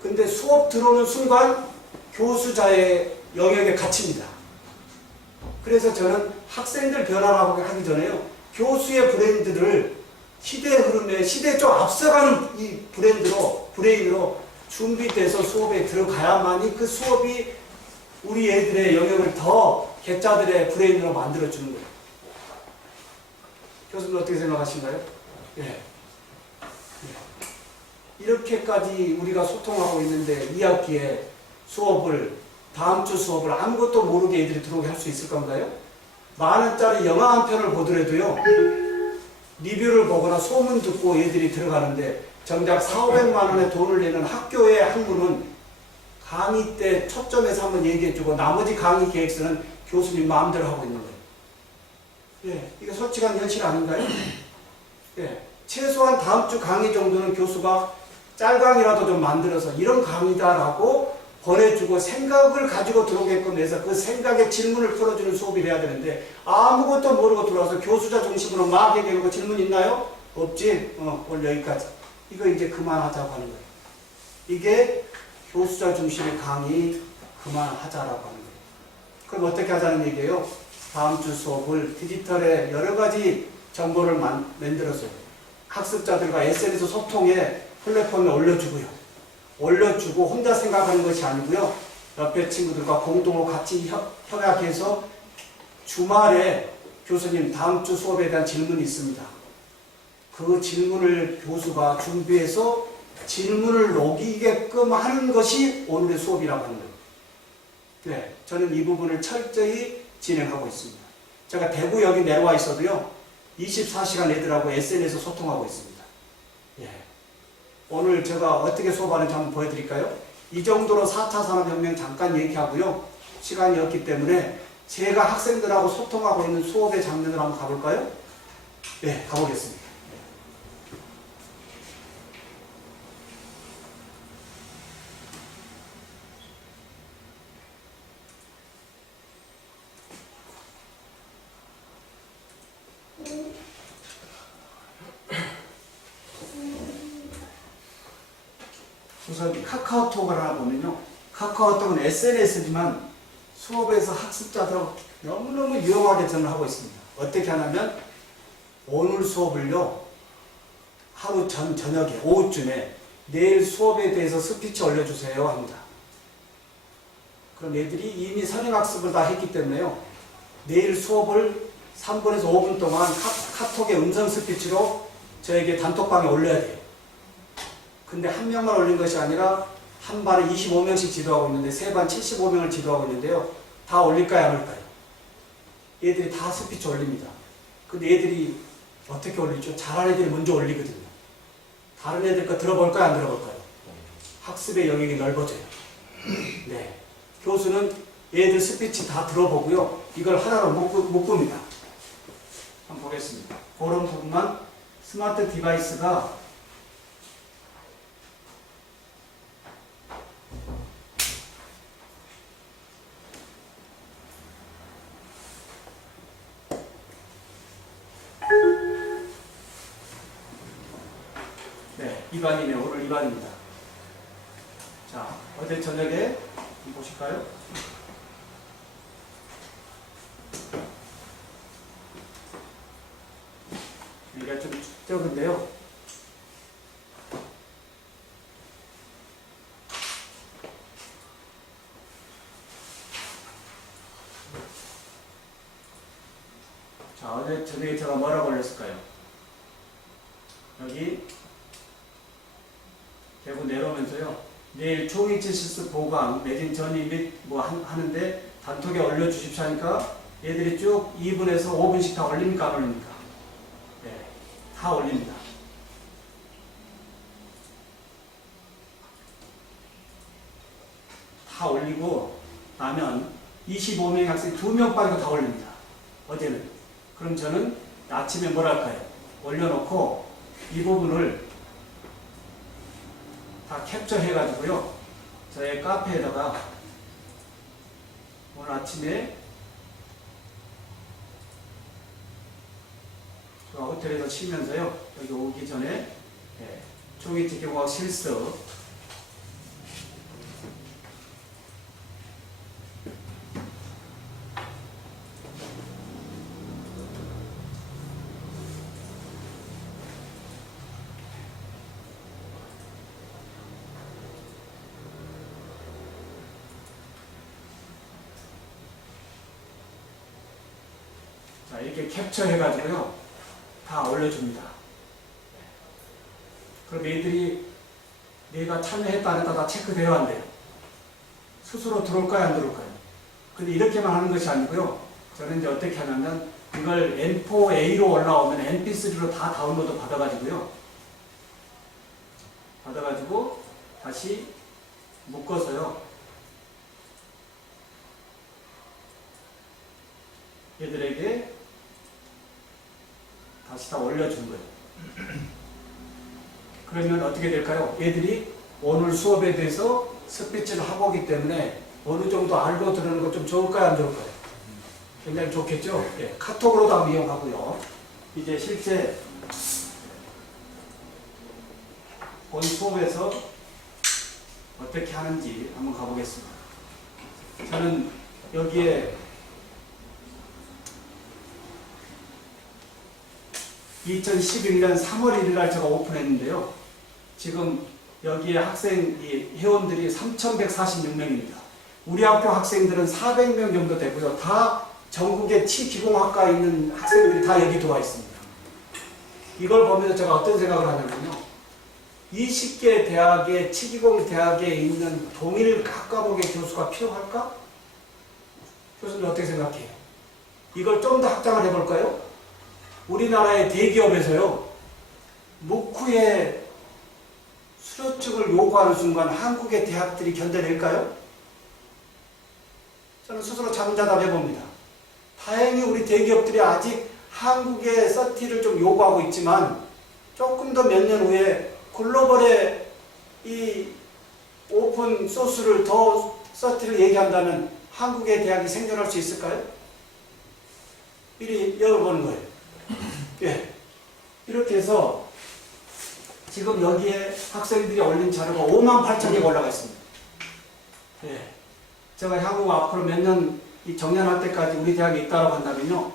근데 수업 들어오는 순간 교수자의 영역에 갇힙니다. 그래서 저는 학생들 변화라고 하기 전에요. 교수의 브랜드를 시대의 흐름에 시대에 좀 앞서가는 이 브레인으로 준비돼서 수업에 들어가야만이 그 수업이 우리 애들의 영역을 더 개짜들의 브레인으로 만들어주는 거예요. 교수님 어떻게 생각하신가요? 예. 이렇게까지 우리가 소통하고 있는데 2학기에 다음 주 수업을 아무것도 모르게 애들이 들어오게 할 수 있을 건가요? 만원짜리 영화 한 편을 보더라도요, 리뷰를 보거나 소문 듣고 애들이 들어가는데 정작 400~500만 원의 돈을 내는 학교의 학문은 강의 때 초점에서 한번 얘기해주고 나머지 강의 계획서는 교수님 마음대로 하고 있는 거예요. 예, 이게 솔직한 현실 아닌가요? 예, 최소한 다음 주 강의 정도는 교수가 짤강이라도 좀 만들어서 이런 강의다라고 보내주고 생각을 가지고 들어오게끔 해서 그 생각에 질문을 풀어주는 수업이 돼야 되는데 아무것도 모르고 들어와서 교수자 중심으로 막 얘기하고 질문 있나요? 없지? 오늘 여기까지. 이거 이제 그만하자고 하는 거예요. 이게 교수자 중심의 강의 그만하자라고 하는 거예요. 그럼 어떻게 하자는 얘기예요? 다음 주 수업을 디지털에 여러 가지 정보를 만들어서 학습자들과 SNS 소통에 플랫폼에 올려주고 혼자 생각하는 것이 아니고요. 옆에 친구들과 공동으로 같이 협약해서 주말에 교수님 다음 주 수업에 대한 질문이 있습니다. 그 질문을 교수가 준비해서 질문을 녹이게끔 하는 것이 오늘의 수업이라고 하는 거예요. 네, 저는 이 부분을 철저히 진행하고 있습니다. 제가 대구 여기 내려와 있어도요. 24시간 애들하고 SNS 소통하고 있습니다. 예. 오늘 제가 어떻게 수업하는지 한번 보여드릴까요? 이 정도로 4차 산업혁명 잠깐 얘기하고요. 시간이 없기 때문에 제가 학생들하고 소통하고 있는 수업의 장면을 한번 가볼까요? 네, 가보겠습니다. 우선 카카오톡을 하나 보면요. 카카오톡은 SNS지만 수업에서 학습자들하고 너무너무 유용하게 저는 하고 있습니다. 어떻게 하냐면 오늘 수업을요. 하루 저녁에 오후쯤에 내일 수업에 대해서 스피치 올려주세요 합니다. 그럼 애들이 이미 선행학습을 다 했기 때문에요. 내일 수업을 3분에서 5분 동안 카톡의 음성 스피치로 저에게 단톡방에 올려야 돼요. 근데 한 명만 올린 것이 아니라 한 반에 25명씩 지도하고 있는데 세 반 75명을 지도하고 있는데요. 다 올릴까요? 안 올릴까요? 얘들이 다 스피치 올립니다. 근데 얘들이 어떻게 올리죠? 잘하는 애들이 먼저 올리거든요. 다른 애들 거 들어볼까요? 안 들어볼까요? 학습의 영역이 넓어져요. 네. 교수는 얘들 스피치 다 들어보고요. 이걸 하나로 묶습니다. 한번 보겠습니다. 그런 부분만 스마트 디바이스가 네, 2반이네요. 오늘 2반입니다. 어제 저녁에 한번 보실까요? 여기가 좀 적은데요. 자, 어제 저녁에 제가 뭐라고 올렸을까요? 여기 대구 내려오면서요. 내일 총이치 실습 보강 내진 전이 및 뭐 하는데 단톡에 올려주십시오 하니까 얘들이 쭉 2분에서 5분씩 다 올립니까 안 올립니까? 네, 다 올립니다. 다 올리고 나면 25명의 학생이 2명 빠지고 다 올립니다. 어제는. 그럼 저는 아침에 뭘 할까요? 올려놓고 이 부분을 다 캡처해가지고요. 저의 카페에다가 오늘 아침에 저 호텔에서 쉬면서요. 여기 오기 전에 종이특경과 실습 자, 이렇게 캡처해가지고요. 다 올려줍니다. 그럼 얘들이 내가 참여했다 안 했다 다 체크되어 한대요. 스스로 들어올까요 안 들어올까요? 근데 이렇게만 하는 것이 아니고요. 저는 이제 어떻게 하냐면 이걸 M4A로 올라오면 MP3로 다 다운로드 받아가지고요. 다시 묶어서요. 얘들에게 다시 다 올려준 거예요. 그러면 어떻게 될까요? 얘들이 오늘 수업에 대해서 스피치를 하고 오기 때문에 어느 정도 알고 들으는 거 좀 좋을까요? 안 좋을까요? 굉장히 좋겠죠? 예, 카톡으로도 한번 이용하고요. 이제 실제 본 수업에서 어떻게 하는지 한번 가보겠습니다. 저는 여기에 2011년 3월 1일 날 제가 오픈했는데요. 지금 여기에 회원들이 3,146명입니다. 우리 학교 학생들은 400명 정도 되고요. 다 전국의 치기공학과에 있는 학생들이 다 여기 들어와 있습니다. 이걸 보면서 제가 어떤 생각을 하냐면요. 20개 대학의 치기공 대학에 있는 동일 학과목의 교수가 필요할까? 교수님 어떻게 생각해요? 이걸 좀 더 확장을 해볼까요? 우리나라의 대기업에서요, 묵후의 수료증을 요구하는 순간 한국의 대학들이 견뎌낼까요? 저는 스스로 잠자답 해봅니다. 다행히 우리 대기업들이 아직 한국의 서티를 좀 요구하고 있지만 조금 더 몇 년 후에 글로벌의 이 오픈 소스를 더 서티를 얘기한다면 한국의 대학이 생존할 수 있을까요? 미리 열어보는 거예요. 예. 이렇게 해서 지금 여기에 학생들이 올린 자료가 58,000개가 올라가 있습니다. 예. 제가 향후 앞으로 몇 년 정년할 때까지 우리 대학에 있다고 한다면요.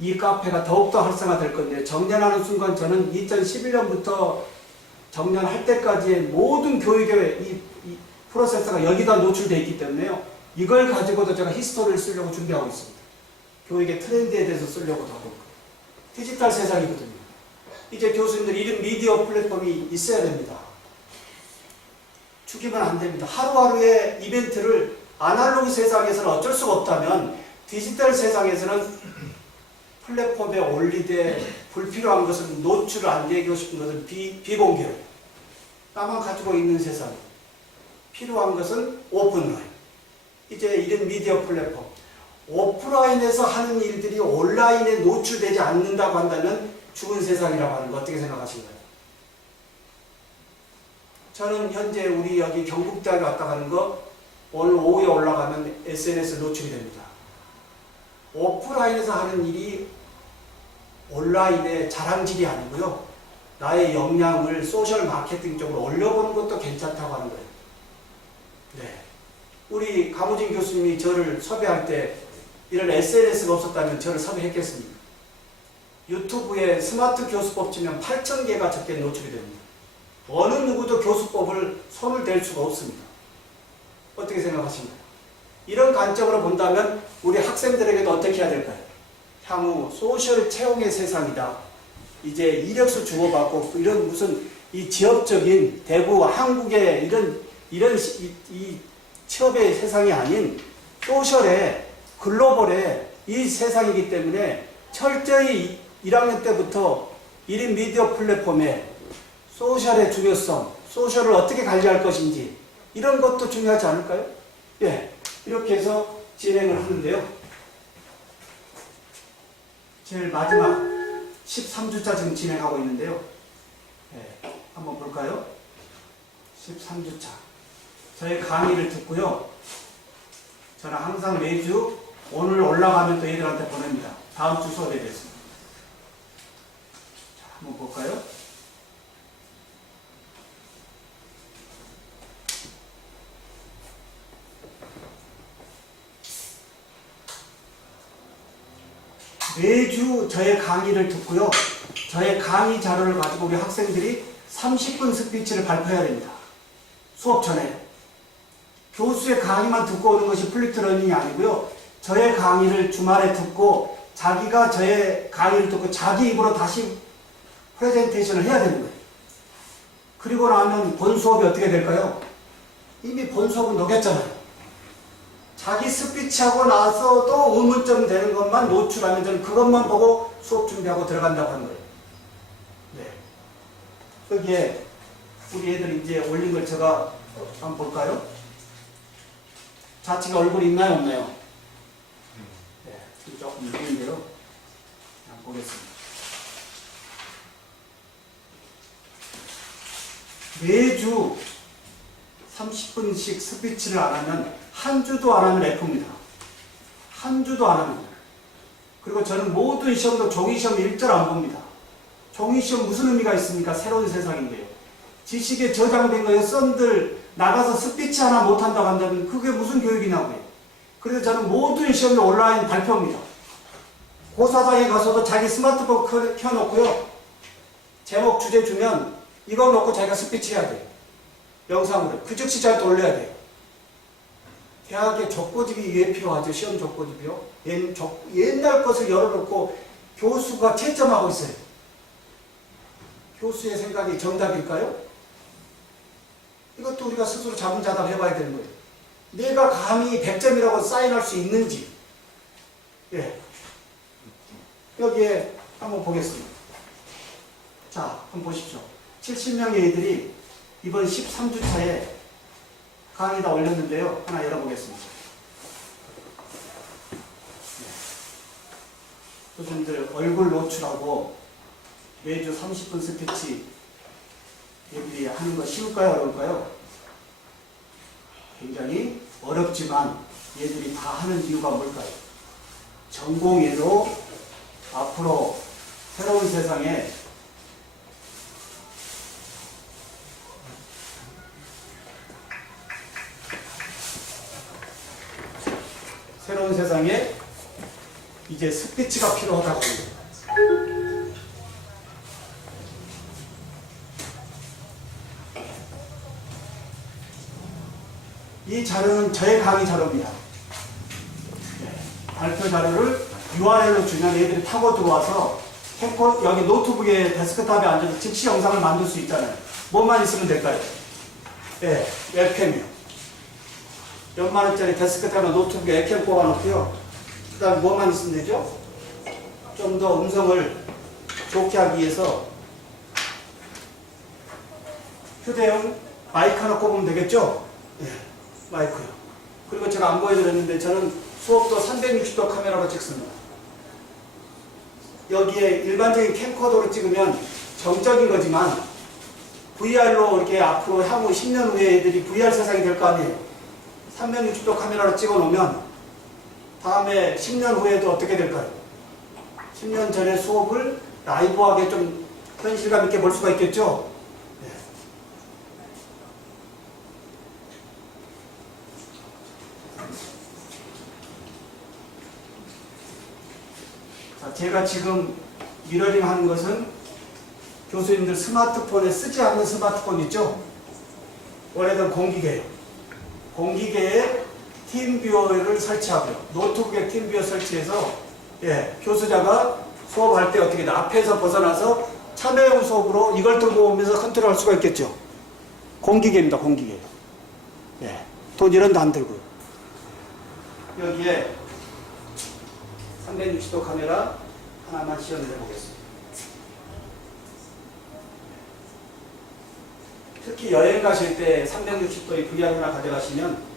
이 카페가 더욱더 활성화될 건데 정년하는 순간 저는 2011년부터 정년할 때까지의 모든 교육의 이 프로세스가 여기다 노출되어 있기 때문에요. 이걸 가지고도 제가 히스토리를 쓰려고 준비하고 있습니다. 교육의 트렌드에 대해서 쓰려고도 하고 있고. 디지털 세상이거든요. 이제 교수님들 이런 미디어 플랫폼이 있어야 됩니다. 죽이면 안 됩니다. 하루하루의 이벤트를 아날로그 세상에서는 어쩔 수가 없다면 디지털 세상에서는 플랫폼에 올리되 불필요한 것은 노출을 안 되고 싶은 것은 비공개로 나만 가지고 있는 세상, 필요한 것은 오픈라인. 이제 이런 미디어 플랫폼 오프라인에서 하는 일들이 온라인에 노출되지 않는다고 한다면 죽은 세상이라고 하는 거 어떻게 생각하신가요? 저는 현재 우리 여기 경북대학에 왔다 가는 거 오늘 오후에 올라가면 SNS 노출이 됩니다. 오프라인에서 하는 일이 온라인의 자랑질이 아니고요. 나의 역량을 소셜 마케팅 쪽으로 올려보는 것도 괜찮다고 하는 거예요. 네. 우리 강우진 교수님이 저를 섭외할 때 이런 SNS가 없었다면 저를 섭외했겠습니까? 유튜브에 스마트 교수법 치면 8,000개가 적게 노출이 됩니다. 어느 누구도 교수법을 손을 댈 수가 없습니다. 어떻게 생각하십니까? 이런 관점으로 본다면 우리 학생들에게도 어떻게 해야 될까요? 향후 소셜 채용의 세상이다. 이제 이력서 주고받고 이런 무슨 이 지역적인 대구, 한국의 이런 이 취업의 세상이 아닌 소셜의 글로벌의 이 세상이기 때문에 철저히 1학년 때부터 1인 미디어 플랫폼에 소셜의 중요성, 소셜을 어떻게 관리할 것인지 이런 것도 중요하지 않을까요? 예, 이렇게 해서 진행을 하는데요. 제일 마지막 13주차 지금 진행하고 있는데요. 예, 한번 볼까요? 13주차. 저의 강의를 듣고요. 저는 항상 매주 오늘 올라가면 또 애들한테 보냅니다. 다음 주 수업에 대해서. 자, 한번 볼까요? 매주 저의 강의를 듣고요. 저의 강의 자료를 가지고 우리 학생들이 30분 스피치를 발표해야 됩니다. 수업 전에. 교수의 강의만 듣고 오는 것이 플리트 러닝이 아니고요. 저의 강의를 주말에 듣고 자기가 저의 강의를 듣고 자기 입으로 다시 프레젠테이션을 해야 되는 거예요. 그리고 나면 본 수업이 어떻게 될까요? 이미 본 수업은 녹였잖아요. 자기 스피치하고 나서도 의문점 되는 것만 노출하면 저는 그것만 보고 수업 준비하고 들어간다고 하는 거예요. 네. 여기에 우리 애들이 이제 올린 걸 제가 한번 볼까요? 자치가 얼굴이 있나요, 없나요? 네, 조금 있는데요. 한번 보겠습니다. 매주 30분씩 스피치를 안 하면 한 주도 안 하면 F입니다. 한 주도 안 하면. 그리고 저는 모든 시험도 종이시험 1절 안 봅니다. 종이시험 무슨 의미가 있습니까? 새로운 세상인데요. 지식에 저장된 거에 썬들 나가서 스피치 하나 못한다고 한다면 그게 무슨 교육이냐고요. 그래서 저는 모든 시험이 온라인 발표입니다. 고사장에 가서도 자기 스마트폰 켜놓고요. 제목 주제 주면 이거 놓고 자기가 스피치 해야 돼요. 영상으로. 그 즉시 저한테 올려야 돼요. 대학에 족보집이 왜 필요하죠? 시험 족보집이요? 옛날 것을 열어놓고 교수가 채점하고 있어요. 교수의 생각이 정답일까요? 이것도 우리가 스스로 자문자답 해봐야 되는 거예요. 내가 감히 100점이라고 사인할 수 있는지. 예. 여기에 한번 보겠습니다. 자, 한번 보십시오. 70명의 애들이 이번 13주차에 강의다 올렸는데요. 하나 열어보겠습니다. 교수님들 얼굴 노출하고 매주 30분 스피치 얘들이 하는 거 쉬울까요? 어려울까요? 굉장히 어렵지만 얘들이 다 하는 이유가 뭘까요? 전공의로 앞으로 새로운 세상에 이제 스피치가 필요하다고 합니다. 이 자료는 저의 강의 자료입니다. 발표 자료를 URL로 주면 얘들이 타고 들어와서 여기 노트북에 데스크탑에 앉아서 즉시 영상을 만들 수 있잖아요. 뭐만 있으면 될까요? 네, 웹캠이요. 몇만 원짜리 데스크탑에 노트북에 웹캠 꼽아놓고요. 그 다음에 뭐만 있으면 되죠? 좀 더 음성을 좋게 하기 위해서 휴대용 마이크 하나 꼽으면 되겠죠? 네, 마이크요. 그리고 제가 안 보여드렸는데 저는 수업도 360도 카메라로 찍습니다. 여기에 일반적인 캠코더로 찍으면 정적인 거지만 VR로 이렇게 앞으로 향후 10년 후에 애들이 VR 세상이 될 거 아니에요. 360도 카메라로 찍어 놓으면 다음에 10년 후에도 어떻게 될까요? 10년 전에 수업을 라이브하게 좀 현실감 있게 볼 수가 있겠죠? 네. 자, 제가 지금 미러링 하는 것은 교수님들 스마트폰에 쓰지 않는 스마트폰 있죠? 원래는 공기계예요. 공기계에 팀뷰어를 설치하고요. 노트북에 팀뷰어 설치해서 교수자가 수업할 때 어떻게 앞에서 벗어나서 참여형 수업으로 이걸 들고 오면서 컨트롤할 수가 있겠죠. 공기계입니다. 공기계. 돈 이런 데 안 들고요. 여기에 360도 카메라 하나만 시연을 해보겠습니다. 특히 여행 가실 때 360도의 VR 하나 가져가시면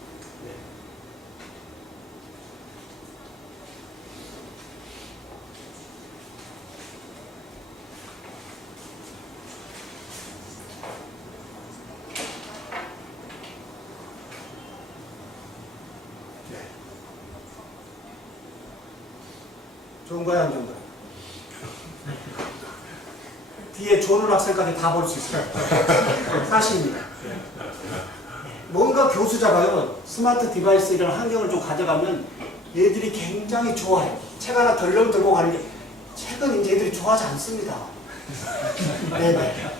좋은가요, 안 좋은가요? 뒤에 조는 학생까지 다 볼 수 있어요. 사실입니다. 뭔가 교수자가요, 스마트 디바이스 이런 환경을 좀 가져가면 얘들이 굉장히 좋아해요. 책 하나 덜렁 들고 가는 게, 책은 이제 애들이 좋아하지 않습니다. 네네.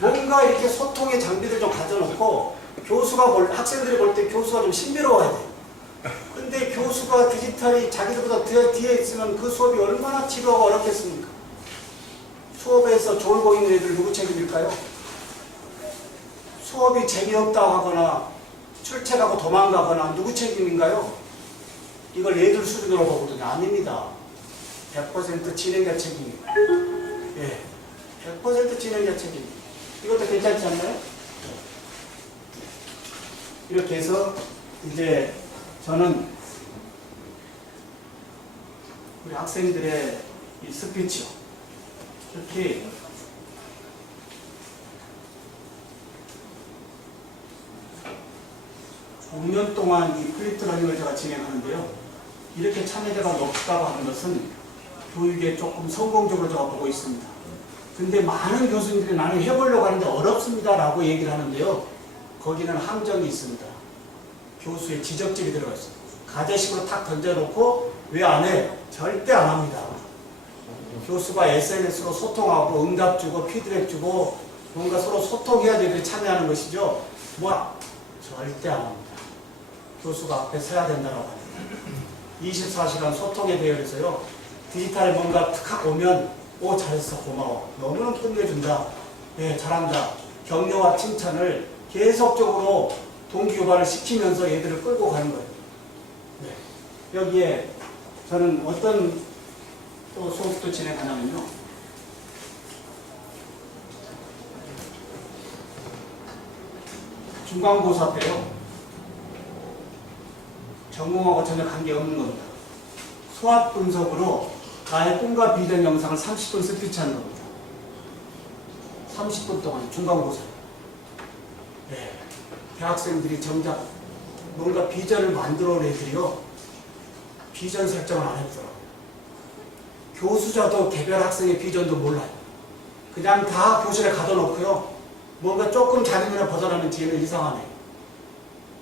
뭔가 이렇게 소통의 장비를 좀 가져놓고, 학생들이 볼 때 교수가 좀 신비로워야 돼요. 근데 교수가 디지털이 자기들보다 뒤에 있으면 그 수업이 얼마나 지루하고 어렵겠습니까? 수업에서 졸고 있는 애들 누구 책임일까요? 수업이 재미없다고 하거나 출첵하고 도망가거나 누구 책임인가요? 이걸 애들 수준으로 보거든요. 아닙니다. 100% 진행자 책임입니다. 100% 진행자 책임입니다. 이것도 괜찮지 않나요? 이렇게 해서 이제 저는 우리 학생들의 이 스피치요. 특히 (5년) 동안 이 플립트 러닝을 제가 진행하는데요. 이렇게 참여자가 높다고 하는 것은 교육에 조금 성공적으로 제가 보고 있습니다. 근데 많은 교수님들이 나는 해보려고 하는데 어렵습니다 라고 얘기를 하는데요. 거기는 함정이 있습니다. 교수의 지적질이 들어가 있어요. 가제식으로 탁 던져놓고 왜 안 해? 절대 안 합니다. 교수가 SNS로 소통하고 응답 주고 피드백 주고 뭔가 서로 소통해야 되게 참여하는 것이죠. 절대 안 합니다. 교수가 앞에 서야 된다고 합니다. 24시간 소통에 대해서요. 디지털에 뭔가 탁 오면 잘했어 고마워 너무너무 혼내준다 잘한다 격려와 칭찬을 계속적으로 동기교발을 시키면서 얘들을 끌고 가는 거예요. 여기에 저는 어떤 또 수업도 진행하냐면요. 중간고사 때요. 전공하고 전혀 관계없는 겁니다. 수학 분석으로 나의 꿈과 비전 영상을 30분 스피치하는 겁니다. 30분 동안 중간고사. 대학생들이 정작 뭔가 비전을 만들어 온 애들이요. 비전 설정을 안 했더라고요. 교수자도 개별 학생의 비전도 몰라요. 그냥 다 교실에 가둬놓고요. 뭔가 조금 자기 눈에 벗어나면 뒤에는 이상하네.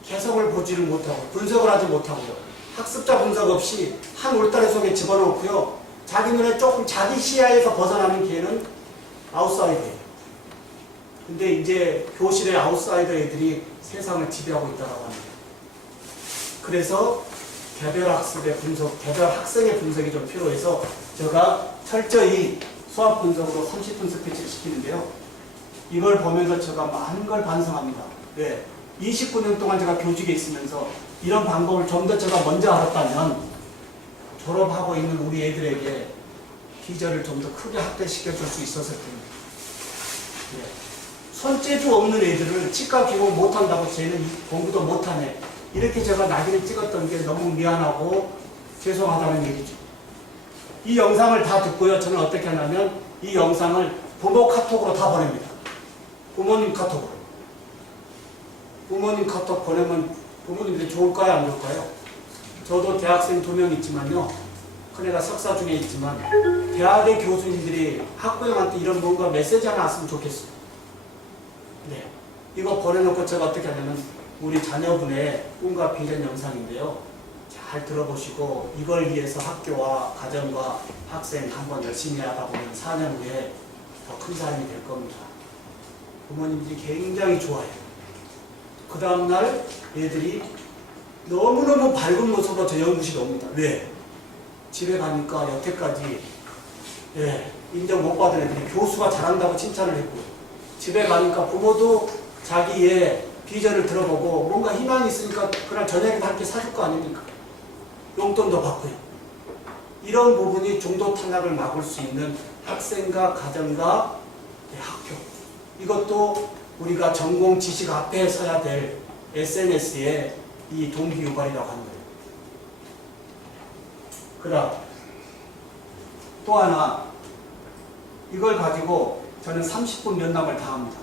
개성을 보지를 못하고 분석을 하지 못하고요. 학습자 분석 없이 한 울타리 속에 집어넣고요. 자기 눈에 조금 자기 시야에서 벗어나는 기회는 아웃사이더예요. 근데 이제 교실의 아웃사이더 애들이 세상을 지배하고 있다고 합니다. 그래서 개별 학습의 분석, 개별 학생의 분석이 좀 필요해서 제가 철저히 수학 분석으로 30분 스피치를 시키는데요. 이걸 보면서 제가 많은 걸 반성합니다. 29년 동안 제가 교직에 있으면서 이런 방법을 좀 더 제가 먼저 알았다면 졸업하고 있는 우리 애들에게 비전을 좀 더 크게 확대시켜 줄 수 있었을 텐데. 손재주 없는 애들을 치과 기공 못한다고 쟤는 공부도 못하네. 이렇게 제가 낙인을 찍었던 게 너무 미안하고 죄송하다는 얘기죠. 이 영상을 다 듣고요. 저는 어떻게 하냐면 이 영상을 부모 카톡으로 다 보냅니다. 부모님 카톡으로. 부모님 카톡 보내면 부모님들이 좋을까요? 안 좋을까요? 저도 대학생 2명 있지만요. 큰애가 석사 중에 있지만 대학의 교수님들이 학부형한테 이런 뭔가 메시지 하나 왔으면 좋겠어요. 이거 보내놓고 제가 어떻게 하냐면 우리 자녀분의 꿈과 비전 영상인데요. 잘 들어보시고 이걸 위해서 학교와 가정과 학생 한번 열심히 하다 보면 4년 후에 더 큰 사람이 될 겁니다. 부모님들이 굉장히 좋아해요. 그 다음날 애들이 너무너무 밝은 모습으로 저 연구실에 옵니다. 왜? 집에 가니까 여태까지 인정 못 받은 애들이 교수가 잘한다고 칭찬을 했고, 집에 가니까 부모도 자기의 비전을 들어보고 뭔가 희망이 있으니까 그날 저녁에 다 이렇게 사줄 거 아닙니까? 용돈도 받고요. 이런 부분이 중도 탈락을 막을 수 있는 학생과 가정과 학교, 이것도 우리가 전공 지식 앞에 서야 될 SNS의 이 동기 유발이라고 하는 거예요. 그다음 또 하나, 이걸 가지고 저는 30분 면담을 다 합니다.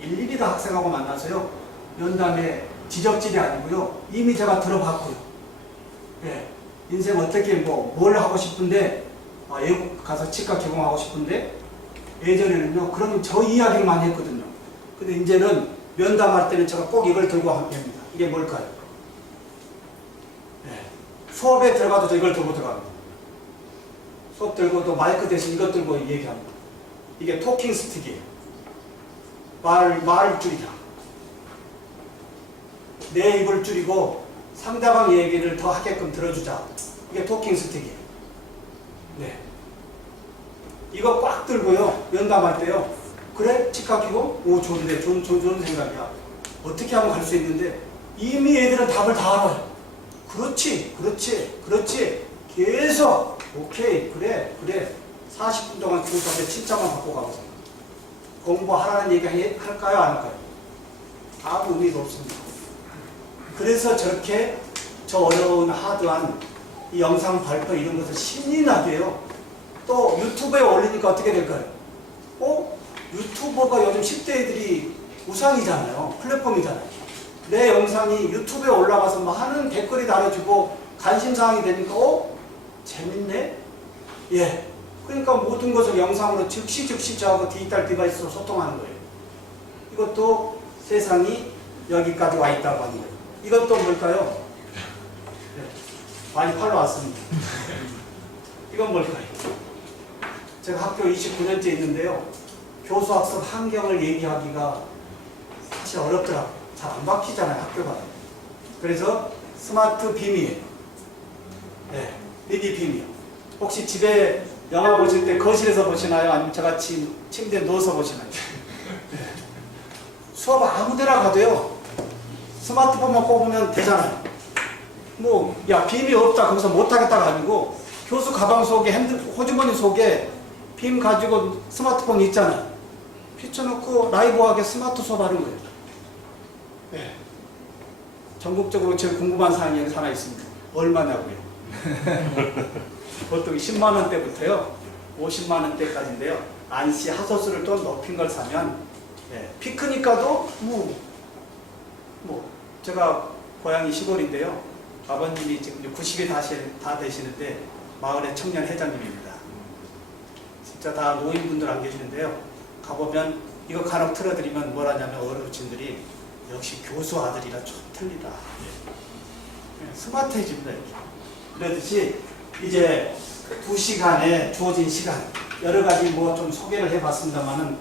일일이 다 학생하고 만나서요, 면담에 지적질이 아니고요, 이미 제가 들어봤고요. 인생 어떻게 뭘 하고 싶은데, 외국 가서 치과 개공하고 싶은데, 예전에는요 그러면 저 이야기를 많이 했거든요. 근데 이제는 면담할 때는 제가 꼭 이걸 들고 합니다. 이게 뭘까요? 수업에 들어가도 저 이걸 들고 들어갑니다. 수업 들고도 마이크 대신 이것 들고 얘기합니다. 이게 토킹 스틱이에요. 말을 줄이자. 내 입을 줄이고 상대방 얘기를 더 하게끔 들어주자. 이게 토킹 스틱이에요. 네. 이거 꽉 들고요, 면담할 때요. 그래? 치과 끼고? 오, 좋은데, 좋은 생각이야. 어떻게 하면 갈 수 있는데, 이미 애들은 답을 다 알아요. 그렇지. 계속, 오케이, 그래. 40분 동안 교수한테 칭찬만 받고 가면서. 공부하라는 얘기 할까요, 안 할까요? 아무 의미가 없습니다. 그래서 저렇게 저 어려운 하드한 이 영상 발표 이런 것을 신이 나게요. 또 유튜브에 올리니까 어떻게 될까요? 유튜버가 요즘 10대 애들이 우상이잖아요. 플랫폼이잖아요. 내 영상이 유튜브에 올라가서 많은 댓글이 달아주고 관심사항이 되니까 재밌네? 그러니까 모든 것을 영상으로 즉시 저하고 디지털 디바이스로 소통하는 거예요. 이것도 세상이 여기까지 와 있다고 하는 거예요. 이것도 뭘까요? 많이 팔러 왔습니다. 이건 뭘까요? 제가 학교 29년째 있는데요. 교수 학습 환경을 얘기하기가 사실 어렵더라고요. 잘 안 바뀌잖아요, 학교가. 그래서 스마트 빔이에요. 미니 빔이요. 혹시 집에 영화 보실 때 거실에서 보시나요? 아니면 저같이 침대에 누워서 보시나요? 수업 아무 데나 가도요, 스마트폰만 꼽으면 되잖아요. 빔이 없다, 거기서 못하겠다가 아니고, 교수 가방 속에 호주머니 속에 빔 가지고 스마트폰 있잖아요. 비춰놓고 라이브하게 스마트 수업 하는 거예요. 전국적으로 제일 궁금한 사항이 여기 하나 있습니다. 얼마냐고요? 보통 10만 원대부터요, 50만 원대까지인데요. 안시 하소스를 또 높인 걸 사면, 피크닉 가도 제가 고향이 시골인데요. 아버님이 지금 90이 다 되시는데 마을의 청년 회장님입니다. 진짜 다 노인분들 안 계시는데요. 가보면 이거 간혹 틀어드리면 뭐라냐면 어르신들이 역시 교수 아들이라 좀 틀리다. 스마트해집니다. 그러듯이 이제 2시간에 주어진 시간 여러 가지 좀 소개를 해봤습니다만은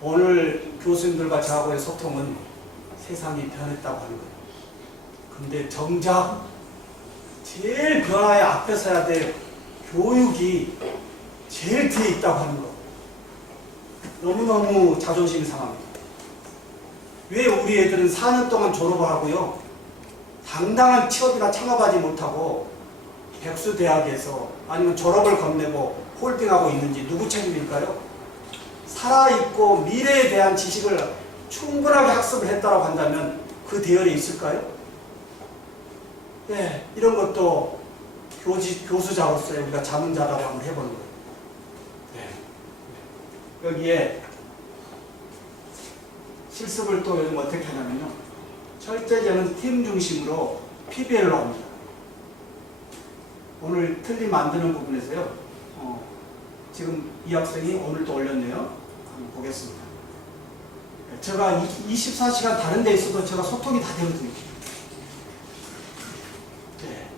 오늘 교수님들과 저하고의 소통은 세상이 변했다고 하는 거예요. 근데 정작 제일 변화의 앞에 서야 될 교육이 제일 뒤에 있다고 하는 거. 너무너무 자존심이 상합니다. 왜 우리 애들은 4년 동안 졸업을 하고요, 당당한 취업이나 창업하지 못하고 백수대학에서 아니면 졸업을 건네고 홀딩하고 있는지 누구 책임일까요? 살아있고 미래에 대한 지식을 충분하게 학습을 했다고 한다면 그 대열에 있을까요? 이런 것도 교수자로서의 우리가 자문자답을 한번 해보는 거예요. 여기에 실습을 또 요즘 어떻게 하냐면요, 철저히 팀 중심으로 PBL로 합니다. 오늘 틀림 만드는 부분에서요, 지금 이 학생이 오늘 또 올렸네요. 한번 보겠습니다. 제가 24시간 다른 데 있어도 제가 소통이 다 되거든요.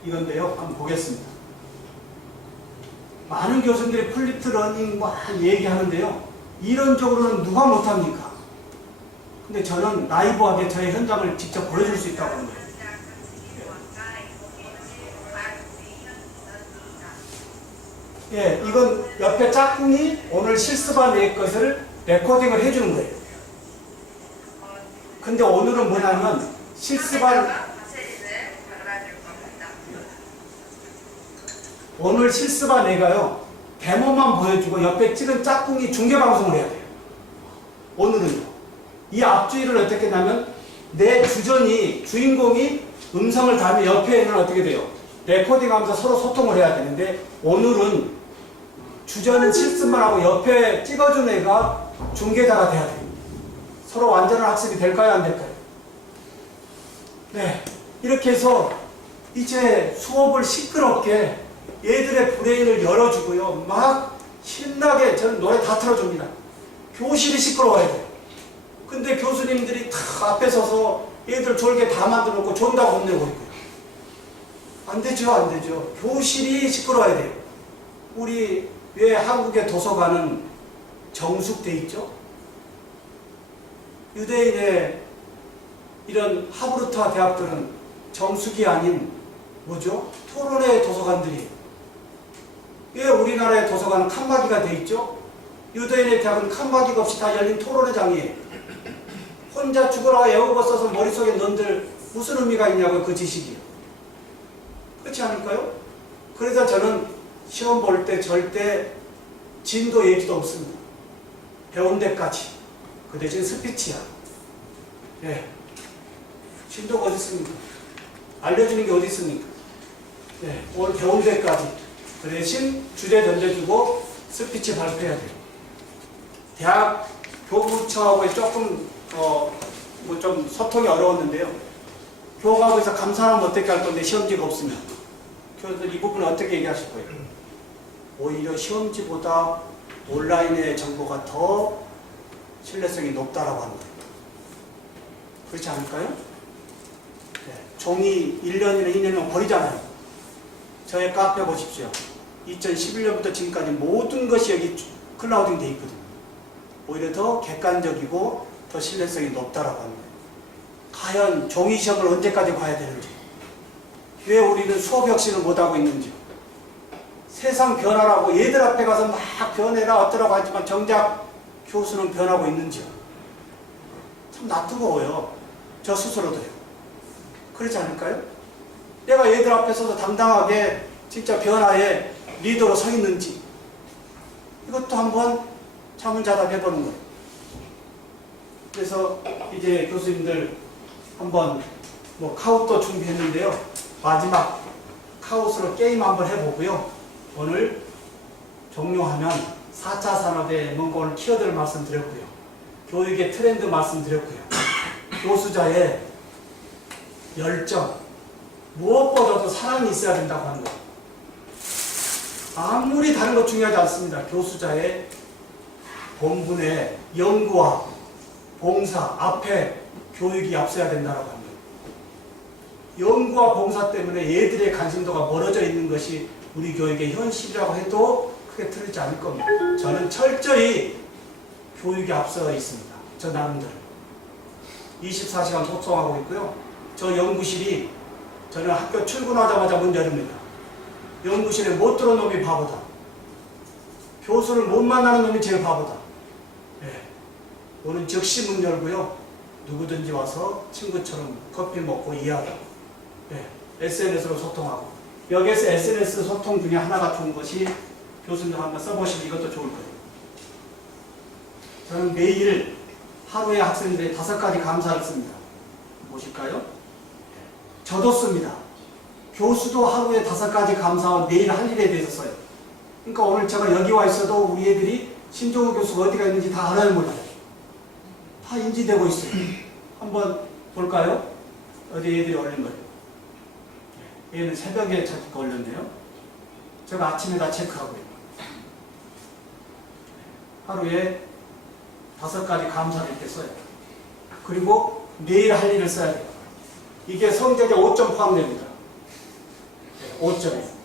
이건데요. 한번 보겠습니다. 많은 교수님들이 플립트 러닝 막 얘기하는데요. 이론적으로는 누가 못합니까? 근데 저는 라이브하게 저의 현장을 직접 보여줄 수 있다고 합니다. 예, 이건 옆에 짝꿍이 오늘 실습한 내 것을 레코딩을 해주는 거예요. 근데 오늘은 뭐냐면 오늘 실습한 애가요, 데모만 보여주고 옆에 찍은 짝꿍이 중계방송을 해야 돼요. 오늘은요. 이 앞주의를 어떻게 하냐면 내 주인공이 음성을 달면 옆에 있는 어떻게 돼요? 레코딩하면서 서로 소통을 해야 되는데 오늘은 주전은 실습만 하고 옆에 찍어준 애가 중계자가 돼야 돼요. 서로 완전한 학습이 될까요? 안 될까요? 네. 이렇게 해서 이제 수업을 시끄럽게 얘들의 브레인을 열어주고요. 막 신나게 저는 노래 다 틀어줍니다. 교실이 시끄러워야 돼요. 근데 교수님들이 다 앞에 서서 얘들 졸게 다 만들어 놓고 존다고 혼내고 있고요. 안 되죠, 안 되죠. 교실이 시끄러워야 돼요. 우리 왜 한국의 도서관은 정숙돼 있죠? 유대인의 이런 하브르타 대학들은 정숙이 아닌 뭐죠? 토론의 도서관들이. 왜 우리나라의 도서관은 칸막이가 돼 있죠? 유대인의 대학은 칸막이가 없이 다 열린 토론의 장이에요. 혼자 죽어라 애호가 써서 머릿속에 넣은들 무슨 의미가 있냐고요, 그 지식이. 그렇지 않을까요? 그래서 저는 시험 볼 때 절대 진도 얘기도 없습니다. 배운 데까지. 그 대신 스피치야. 예. 진도가 어디 있습니까? 알려주는 게 어디 있습니까? 예. 오늘 배운 데까지. 그 대신 주제 던져주고 스피치 발표해야 돼요. 대학 교부처하고 조금 뭐 좀 소통이 어려웠는데요. 교과서에서 감사하면 어떻게 할 건데 시험지가 없으면 교수들 이 부분은 어떻게 얘기하실 거예요? 오히려 시험지보다 온라인의 정보가 더 신뢰성이 높다라고 합니다. 그렇지 않을까요? 네. 종이 1년이나 2년이면 버리잖아요. 저의 카페 보십시오. 2011년부터 지금까지 모든 것이 여기 클라우딩 돼 있거든요. 오히려 더 객관적이고 더 신뢰성이 높다라고 합니다. 과연 종이 시험을 언제까지 봐야 되는지, 왜 우리는 수업 혁신을 못하고 있는지, 세상 변화라고 얘들 앞에 가서 막 변해라 어쩌라고 하지만 정작 교수는 변하고 있는지요. 참 낯뜨거워요. 저 스스로도요. 그렇지 않을까요? 내가 얘들 앞에 서서 당당하게 진짜 변화의 리더로 서 있는지, 이것도 한번 자문자답해보는 거예요. 그래서 이제 교수님들 한번 뭐 카웃도 준비했는데요. 마지막 카웃으로 게임 한번 해보고요. 오늘 종료하면 4차 산업의 뭔가 오늘 키워드를 말씀드렸고요. 교육의 트렌드 말씀드렸고요. 교수자의 열정, 무엇보다도 사랑이 있어야 된다고 하는 거예요. 아무리 다른 것 중요하지 않습니다. 교수자의 본분의 연구와 봉사 앞에 교육이 앞서야 된다고 합니다. 연구와 봉사 때문에 얘들의 관심도가 멀어져 있는 것이 우리 교육의 현실이라고 해도 크게 틀리지 않을 겁니다. 저는 철저히 교육에 앞서 있습니다. 저 나름대로 24시간 소통하고 있고요. 저 연구실이 저는 학교 출근하자마자 문 열립니다. 연구실에 못 들어온 놈이 바보다. 교수를 못 만나는 놈이 제일 바보다. 예. 오늘 즉시 문 열고요. 누구든지 와서 친구처럼 커피 먹고 이야기하고, 예. SNS로 소통하고. 여기에서 SNS 소통 중에 하나가 좋은 것이 교수님 한번 써보시면 이것도 좋을 거예요. 저는 매일 하루에 학생들의 5가지 감사를 씁니다. 보실까요? 저도 씁니다. 교수도 하루에 5가지 감사와 매일 할 일에 대해서 써요. 그러니까 오늘 제가 여기 와 있어도 우리 애들이 신종우 교수가 어디가 있는지 다 알아요, 몰라요? 다 인지되고 있어요. 한번 볼까요? 어디 애들이 올린 거예요? 얘는 새벽에 올렸네요. 제가 아침에 다 체크하고요. 하루에 5가지 감사를 이렇게 써요. 그리고 매일 할 일을 써야 돼요. 이게 성적에 5점 포함됩니다. 5점이에요.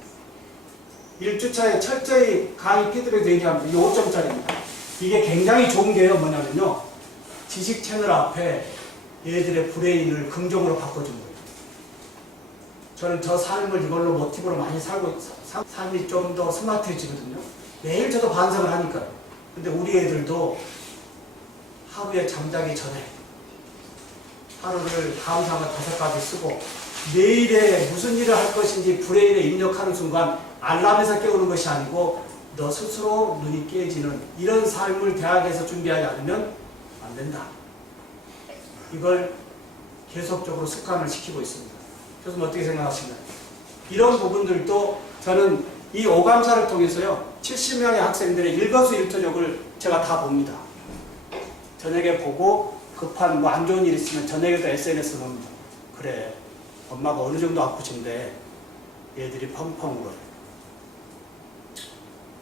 1주차에 철저히 강의 피드백 얘기하면서 이게 5점짜리입니다. 이게 굉장히 좋은 게요, 뭐냐면요. 지식 채널 앞에 얘들의 브레인을 긍정으로 바꿔준 거예요. 저는 저 삶을 이걸로 모티브로 많이 살고, 삶이 좀 더 스마트해지거든요. 매일 저도 반성을 하니까요. 근데 우리 애들도 하루에 잠자기 전에 하루를 감사가 5가지 쓰고 내일에 무슨 일을 할 것인지 브레인에 입력하는 순간 알람에서 깨우는 것이 아니고 너 스스로 눈이 깨지는 이런 삶을 대학에서 준비하지 않으면 안 된다. 이걸 계속적으로 습관을 시키고 있습니다. 교수님 어떻게 생각하시나요? 이런 부분들도 저는 이 오감사를 통해서요 70명의 학생들의 일거수일투족을 제가 다 봅니다. 저녁에 보고 급한 뭐 안 좋은 일 있으면 저녁에도 SNS 봅니다. 그래 엄마가 어느 정도 아프신데 애들이 펑펑 울어요.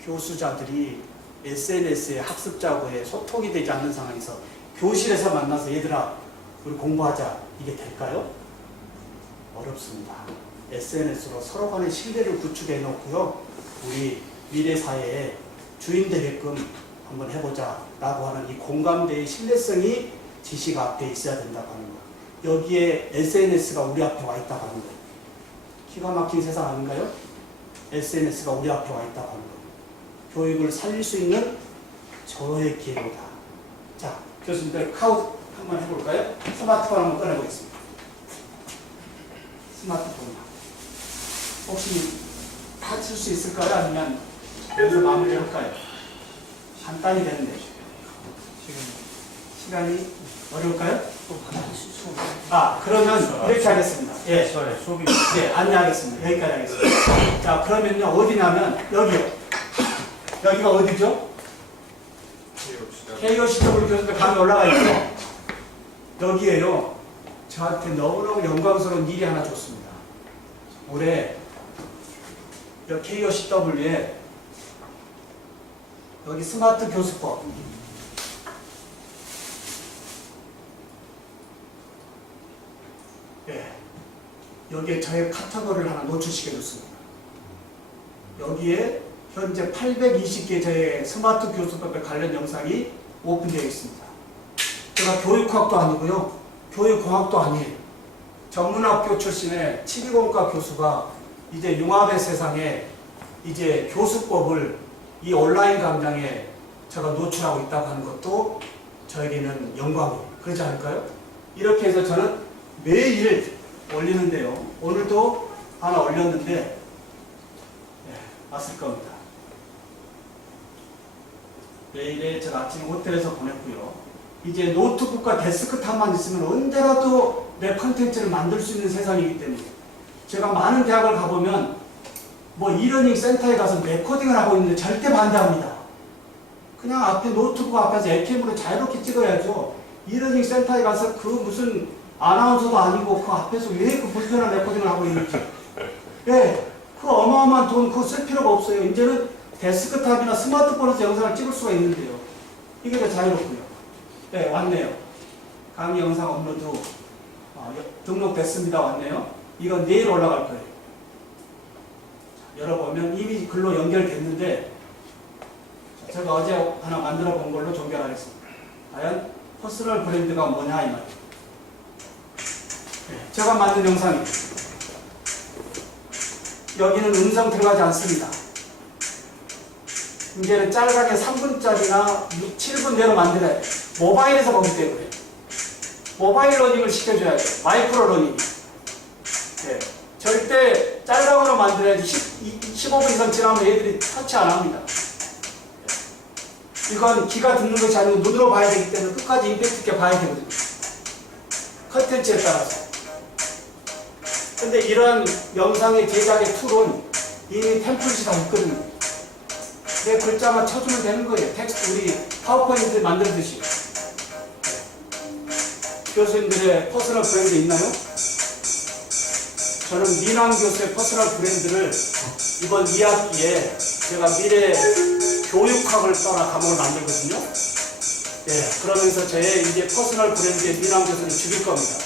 교수자들이 SNS에 학습자하고의 소통이 되지 않는 상황에서 교실에서 만나서 얘들아 우리 공부하자 이게 될까요? 어렵습니다. SNS로 서로 간의 신뢰를 구축해 놓고요 우리 미래 사회에 주인 되게끔 한번 해보자 라고 하는 이 공감대의 신뢰성이 지식 앞에 있어야 된다고 하는 거. 여기에 SNS가 우리 앞에 와 있다고 하는 거. 기가 막힌 세상 아닌가요? SNS가 우리 앞에 와 있다고 하는 거. 교육을 살릴 수 있는 저의 기회입니다. 자, 교수님들 카우트 한번 해볼까요? 스마트폰 한번 꺼내보겠습니다. 스마트폰. 혹시 하실 수 있을까요? 아니면 오늘 마무리할까요? 간단히 되는데. 시간이 어려울까요? 그러면 이렇게 하겠습니다. 예. 수업이 네, 안내하겠습니다. 여기까지 하겠습니다. 자, 그러면요, 어디냐면, 여기요. 여기가 어디죠? KOCW 교수들 감이 올라가 있죠? 여기에요. 저한테 너무너무 영광스러운 일이 하나 줬습니다. 올해, KOCW에 여기 스마트 교수법. 예. 여기에 저의 카테고리를 하나 노출시켜줬습니다. 여기에 현재 820개 저의 스마트 교수법에 관련 영상이 오픈되어 있습니다. 제가 교육학도 아니고요. 교육공학도 아니에요. 전문학교 출신의 치리공과 교수가 이제 융합의 세상에 이제 교수법을 이 온라인 강좌에 제가 노출하고 있다고 하는 것도 저에게는 영광이에요. 그렇지 않을까요? 이렇게 해서 저는 매일 올리는데요. 오늘도 하나 올렸는데 왔을 겁니다. 매일에 제가 아침에 호텔에서 보냈고요. 이제 노트북과 데스크탑만 있으면 언제라도 내 컨텐츠를 만들 수 있는 세상이기 때문에 제가 많은 대학을 가보면 뭐 이러닝 센터에 가서 레코딩을 하고 있는데 절대 반대합니다. 그냥 앞에 노트북 앞에서 액캠으로 자유롭게 찍어야죠. 이러닝 센터에 가서 그 무슨 아나운서도 아니고 그 앞에서 왜 그 불편한 레코딩을 하고 있는지. 예, 그 어마어마한 돈 그거 쓸 필요가 없어요. 이제는 데스크탑이나 스마트폰에서 영상을 찍을 수가 있는데요. 이게 더 자유롭고요. 네, 왔네요. 강의 영상 업로드 등록됐습니다. 왔네요. 이건 내일 올라갈 거예요. 열어보면 이미 글로 연결됐는데 제가 어제 하나 만들어 본 걸로 종결하겠습니다. 과연 퍼스널 브랜드가 뭐냐 이 말이에요. 제가 만든 영상이에요. 여기는 음성 들어가지 않습니다. 이제는 짧게 3분짜리나 7분 내로 만들어야 돼요. 모바일에서 보기 때문에 모바일 러닝을 시켜줘야 돼요. 마이크로 러닝. 네. 절대 짧다고로 만들어야지 15분 이상 지나면 애들이 터치 안 합니다. 이건 귀가 듣는 것이 아니고 눈으로 봐야 되기 때문에 끝까지 임팩트 있게 봐야 되거든요. 컨텐츠에 따라서. 근데 이런 영상의 제작의 툴은 이미 템플릿이 다 있거든요. 내 글자만 쳐주면 되는 거예요. 텍스트 우리 파워포인트 만들듯이. 교수님들의 퍼스널 브랜드 있나요? 저는 민왕 교수의 퍼스널 브랜드를 이번 2학기에 제가 미래 교육학을 떠나 과목을 만들거든요. 네, 그러면서 저의 이제 퍼스널 브랜드의 민왕 교수를 죽일 겁니다.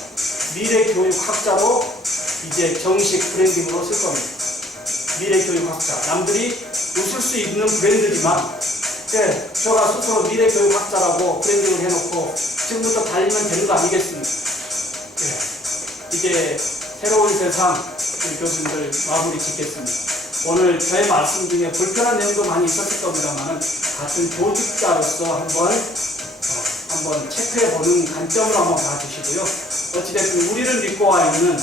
미래 교육학자로 이제 정식 브랜딩으로 쓸 겁니다. 미래교육학자. 남들이 웃을 수 있는 브랜드지만 제가 스스로 미래교육학자라고 브랜딩을 해놓고 지금부터 달리면 되는 거 아니겠습니까? 이제 새로운 세상 우리 교수님들 마무리 짓겠습니다. 오늘 저의 말씀 중에 불편한 내용도 많이 있었을 겁니다만 같은 교직자로서 한번 체크해보는 관점으로 한번 봐주시고요. 어찌됐든 우리를 믿고 와 있는,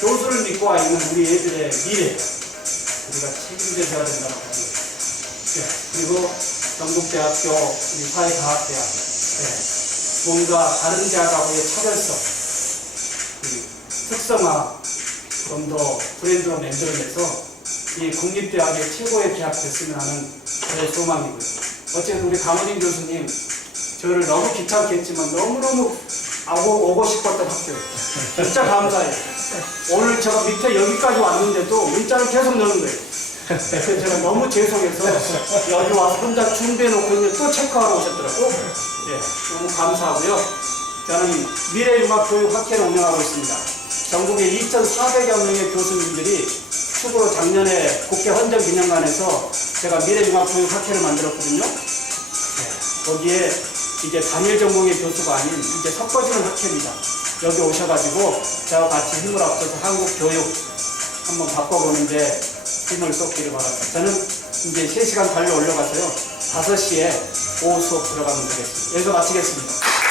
교수를 믿고 와 있는 우리 애들의 미래 우리가 책임져야 된다고 합니다. 그리고 전국대학교 우리 사회과학대학 뭔가 다른 대학하고의 차별성, 특성화 좀 더 브랜드로 만들어내서 이 국립대학의 최고의 기합됐으면 하는 저의 소망이고요. 어쨌든 우리 강호진 교수님 저를 너무 귀찮게 했지만 너무너무 오고 싶었던 학교예요. 진짜 감사해요. 오늘 제가 밑에 여기까지 왔는데도 문자를 계속 넣는 거예요. 그래서 제가 너무 죄송해서 여기 와서 혼자 준비해놓고 있는데 또 체크하러 오셨더라고요. 너무 감사하고요. 저는 미래융합교육학회를 운영하고 있습니다. 전국에 2,400여 명의 교수님들이 축으로 작년에 국회 헌정기념관에서 제가 미래융합교육학회를 만들었거든요. 거기에 이제 단일 전공의 교수가 아닌 이제 섞어지는 학회입니다. 여기 오셔가지고 저와 같이 힘을 합쳐서 한국 교육 한번 바꿔보는데 힘을 쏟기를 바랍니다. 저는 이제 3시간 달려 올려가서요. 5시에 오후 수업 들어가면 되겠습니다. 여기서 마치겠습니다.